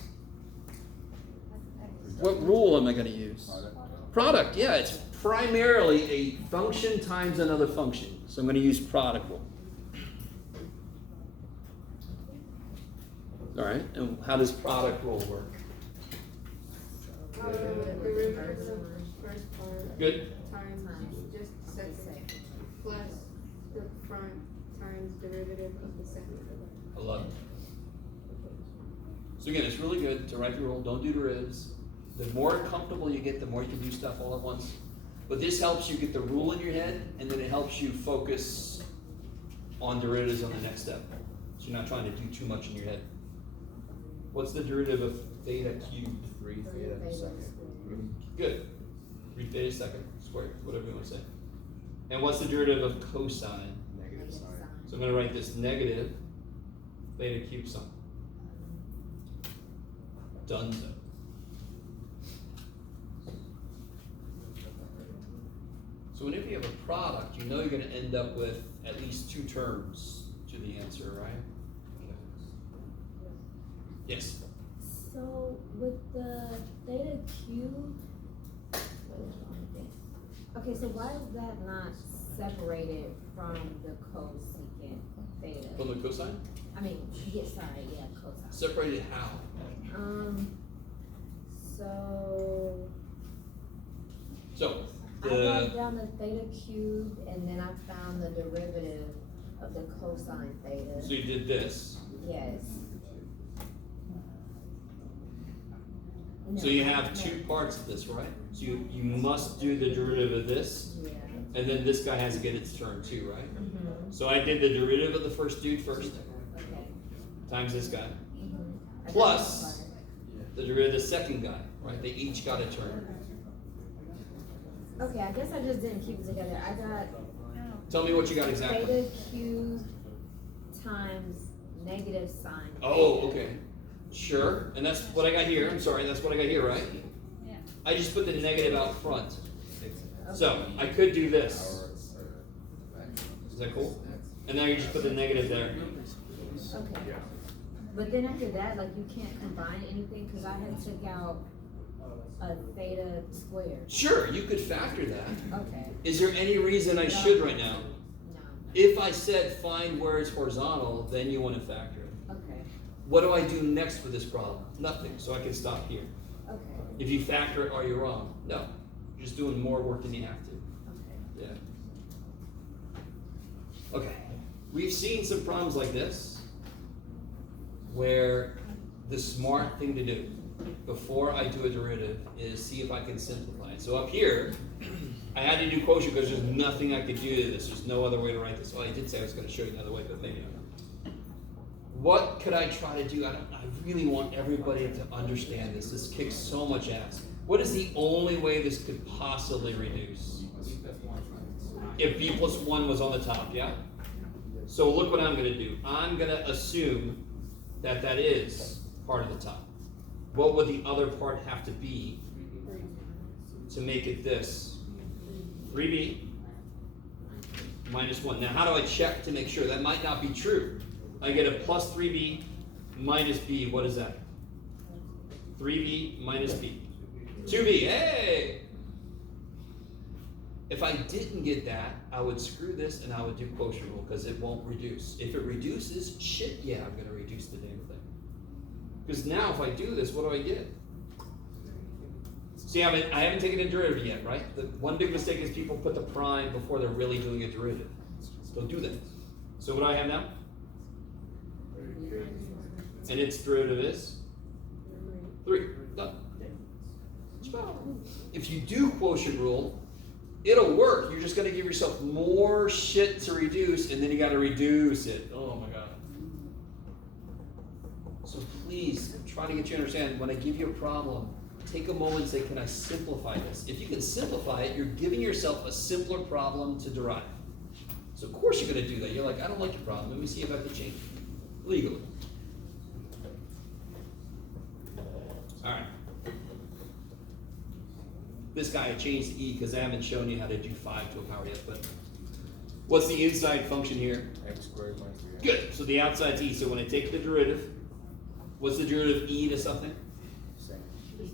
What rule am I going to use? Product. Yeah, it's primarily a function times another function. So I'm going to use product rule. All right, and how does product rule work? Derivative of first part Good. times just second plus the front times derivative of the second. I love it. So again, it's really good to write the rule, don't do derivatives. The more comfortable you get, the more you can do stuff all at once. But this helps you get the rule in your head, and then it helps you focus on derivatives on the next step. So you're not trying to do too much in your head. What's the derivative of theta cubed? 3 theta in a second. Good. 3 theta second squared, whatever you want to say. And what's the derivative of cosine? Negative sign. So I'm going to write this negative theta cubed sine. Donezo. So whenever you have a product, you know you're going to end up with at least 2 terms to the answer, right? Yes. So with the theta cubed, okay, so why is that not separated from the cosecant theta? From the cosine? I mean, yeah, sorry, yeah, cosine. Separated how? So I wrote down the theta cubed and then I found the derivative of the cosine theta. So you did this. Yes. So you have 2 parts of this, right? So you must do the derivative of this, Yeah. and then this guy has to get its turn too, right? Mm-hmm. So I did the derivative of the first dude first, Okay. times this guy, Mm-hmm. plus the derivative of the second guy, right? They each got a turn. Okay, I guess I just didn't keep it together. I got Tell me what you got exactly. theta cubed times negative sine. Oh, okay. Sure, and that's what I got here. I'm sorry, that's what I got here, right? Yeah. I just put the negative out front. Okay. So I could do this. Is that cool? And now you just put the negative there. Okay. But then after that, like you can't combine anything because I had took out a theta squared. Sure, you could factor that. Okay. Is there any reason I should right now? No. If I said find where it's horizontal, then you want to factor it. Okay. What do I do next for this problem? Nothing, so I can stop here. Okay. If you factor it, are you wrong? No. You're just doing more work than you have to. Okay. Yeah. Okay. We've seen some problems like this where the smart thing to do before I do a derivative is see if I can simplify it. So up here, I had to do quotient because there's nothing I could do to this. There's no other way to write this. Well, I did say I was going to show you another way, but maybe not. What could I try to do? I really want everybody to understand this. This kicks so much ass. What is the only way this could possibly reduce? If b plus 1 was on the top, yeah? So look what I'm going to do. I'm going to assume that that is part of the top. What would the other part have to be to make it this? 3b minus 1. Now how do I check to make sure? That might not be true. I get a plus 3b minus b. What is that? 3b minus b. 2b. Hey! If I didn't get that, I would screw this and I would do quotient rule because it won't reduce. If it reduces, shit, yeah, I'm going to reduce the damn thing. Because now if I do this, what do I get? See, I haven't taken a derivative yet, right? The one big mistake is people put the prime before they're really doing a derivative. Don't do that. So what do I have now? And its derivative is 3. Done. If you do quotient rule, it'll work. You're just going to give yourself more shit to reduce, and then you got to reduce it. Oh my god. So please try to get you to understand. When I give you a problem, take a moment and say, "Can I simplify this?" If you can simplify it, you're giving yourself a simpler problem to derive. So of course you're going to do that. You're like, "I don't like your problem. Let me see if I can change it legally." All right. This guy I changed to e because I haven't shown you how to do 5 to a power yet. But what's the inside function here? X squared minus 3x. Good. So the outside's e. So when I take the derivative, what's the derivative of e to something?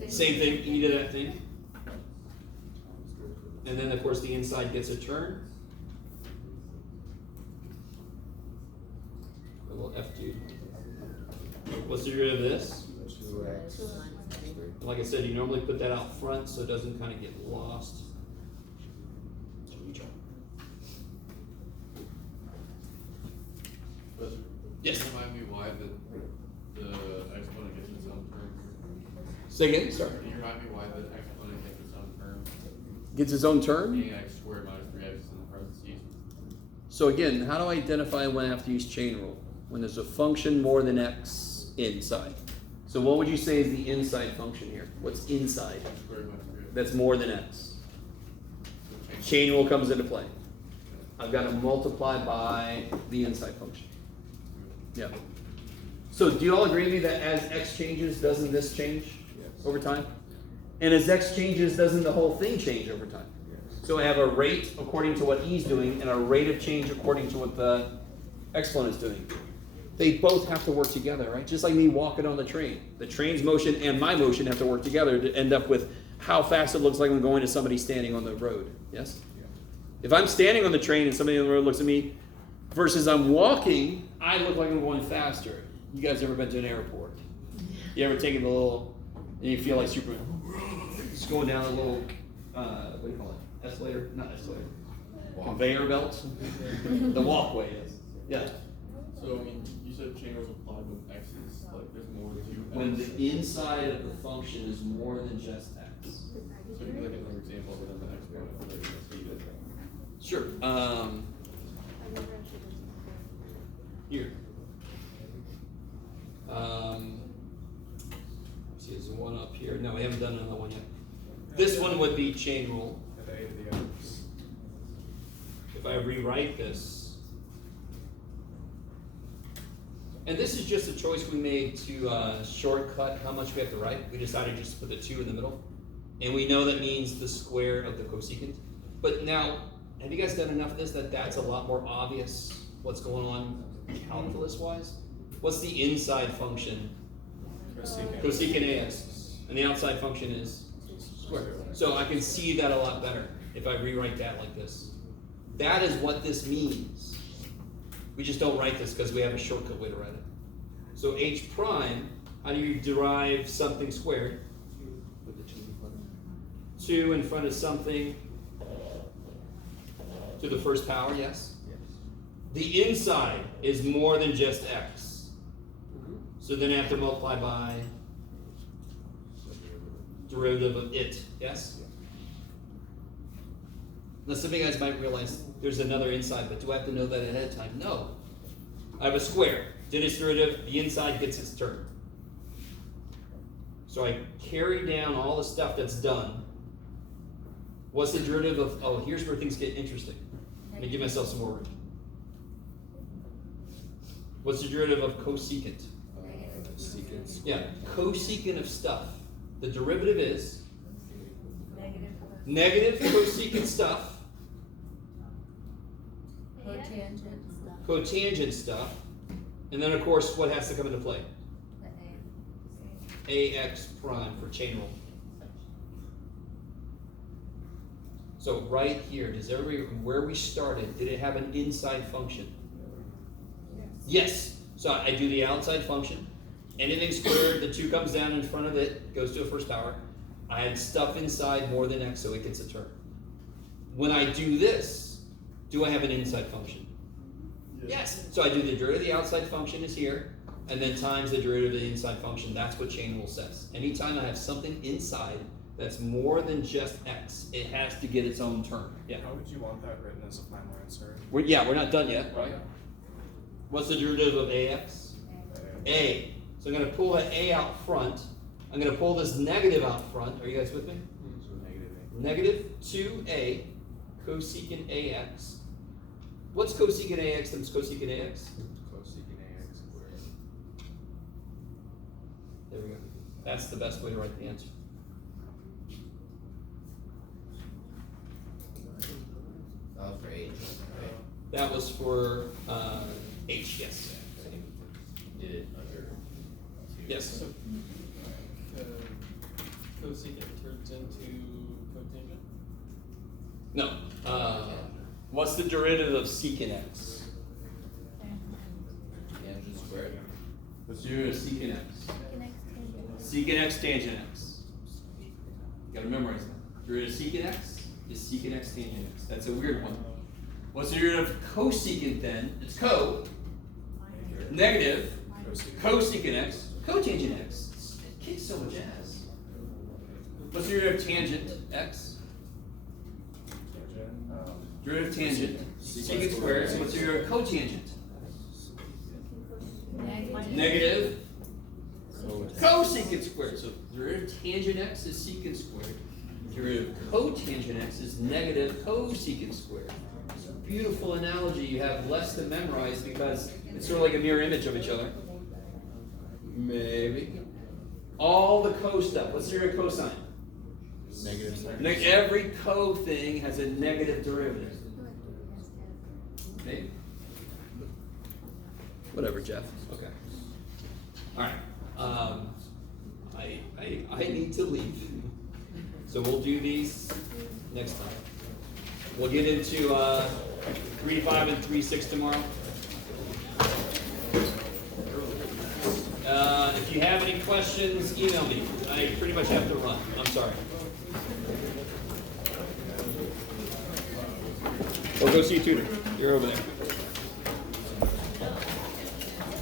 Same thing, e to that thing. And then, of course, the inside gets a turn. A little F2. What's the derivative of this? 2x. And like I said, you normally put that out front so it doesn't kind of get lost. But Yes. can you remind me why the exponent gets its own term? Say again, sorry. Can you remind me why the exponent gets its own term? Gets its own term? Being x squared minus 3x is in the parentheses. So again, how do I identify when I have to use chain rule? When there's a function more than x inside. So what would you say is the inside function here? What's inside? X squared minus 3x. That's more than x. So Chain rule comes into play. I've got to multiply by the inside function. Yeah. So do you all agree with me that as x changes, doesn't this change over time? And as x changes, doesn't the whole thing change over time? So I have a rate according to what E's doing and a rate of change according to what the exponent's doing. They both have to work together, right? Just like me walking on the train. The train's motion and my motion have to work together to end up with how fast it looks like I'm going to somebody standing on the road. Yes? If I'm standing on the train and somebody on the road looks at me versus I'm walking, I look like I'm going faster. You guys ever been to an airport? You ever taken the little, and you feel like Superman, just going down a little, what do you call it? Escalator? Not escalator. Conveyor belt? The walkway is. Yeah. So I mean, you said chain rules apply with x's, like there's more to x. When the inside of the function is more than just x. So give me like another example within the exponent so that you can see that. Sure. Here. See, there's one up here. No, we haven't done another one yet. This one would be chain rule. At the a to the x. If I rewrite this, and this is just a choice we made to shortcut how much we have to write. We decided just to put the 2 in the middle. And we know that means the square of the cosecant. But now, have you guys done enough of this that that's a lot more obvious what's going on calculus-wise? What's the inside function? Cosecant AX. And the outside function is square. So I can see that a lot better if I rewrite that like this. That is what this means. We just don't write this because we have a shortcut way to write it. So H prime, how do you derive something squared? With the 2 in front of it. 2 in front of something to the first power, yes? Yes. The inside is more than just x. So then I have to multiply by derivative of it, yes? Now some of you guys might realize there's another inside, but do I have to know that ahead of time? No. I have a square. Did its derivative, the inside gets its term. So I carry down all the stuff that's done. What's the derivative of, oh, here's where things get interesting. Let me give myself some more room. What's the derivative of cosecant? Secant. Yeah, cosecant of stuff. The derivative is negative cosecant stuff, cotangent stuff, and then of course what has to come into play? AX prime for chain rule. So right here, does everybody, where we started, did it have an inside function? Yes. So I do the outside function. Anything squared, the 2 comes down in front of it, goes to a first power. I had stuff inside more than x, so it gets a term. When I do this, do I have an inside function? Yes. So I do the derivative of the outside function is here, and then times the derivative of the inside function. That's what chain rule says. Anytime I have something inside that's more than just x, it has to get its own term. Yeah. How would you want that written as a final answer? We're not done yet, right? What's the derivative of ax? A. So I'm going to pull that a out front. I'm going to pull this negative out front. Are you guys with me? So negative Negative 2a cosecant ax. What's cosecant ax times cosecant ax? cosecant ax squared. There we go. That's the best way to write the answer. That was for H, right? That was for H, yes. Did it under 2. Yes. So, cosecant turns into cotangent? No. What's the derivative of secant x? Tangent squared. This So you're gonna secant x. Secant x tangent x. You gotta memorize that. You're gonna secant x is secant x tangent x. That's a weird one. What's the root of cosecant then? It's negative cosecant x, cotangent x. It kicks so much ass. What's the root of tangent x? Root of tangent, secant squared. So what's the root of cotangent? Negative cosecant squared. So the root of tangent x is secant squared. The root of cotangent x is negative cosecant squared. It's a beautiful analogy. You have less to memorize because it's sort of like a mirror image of each other. Maybe. All the co stuff. What's the root of cosine? Negative. Every co thing has a negative derivative. Maybe. Whatever, Jeff. Okay. All right. I need to leave, so we'll do these next time. We'll get into 3.5 and 3.6 tomorrow. If you have any questions, email me. I pretty much have to run. I'm sorry. Or go see a tutor. You're over there.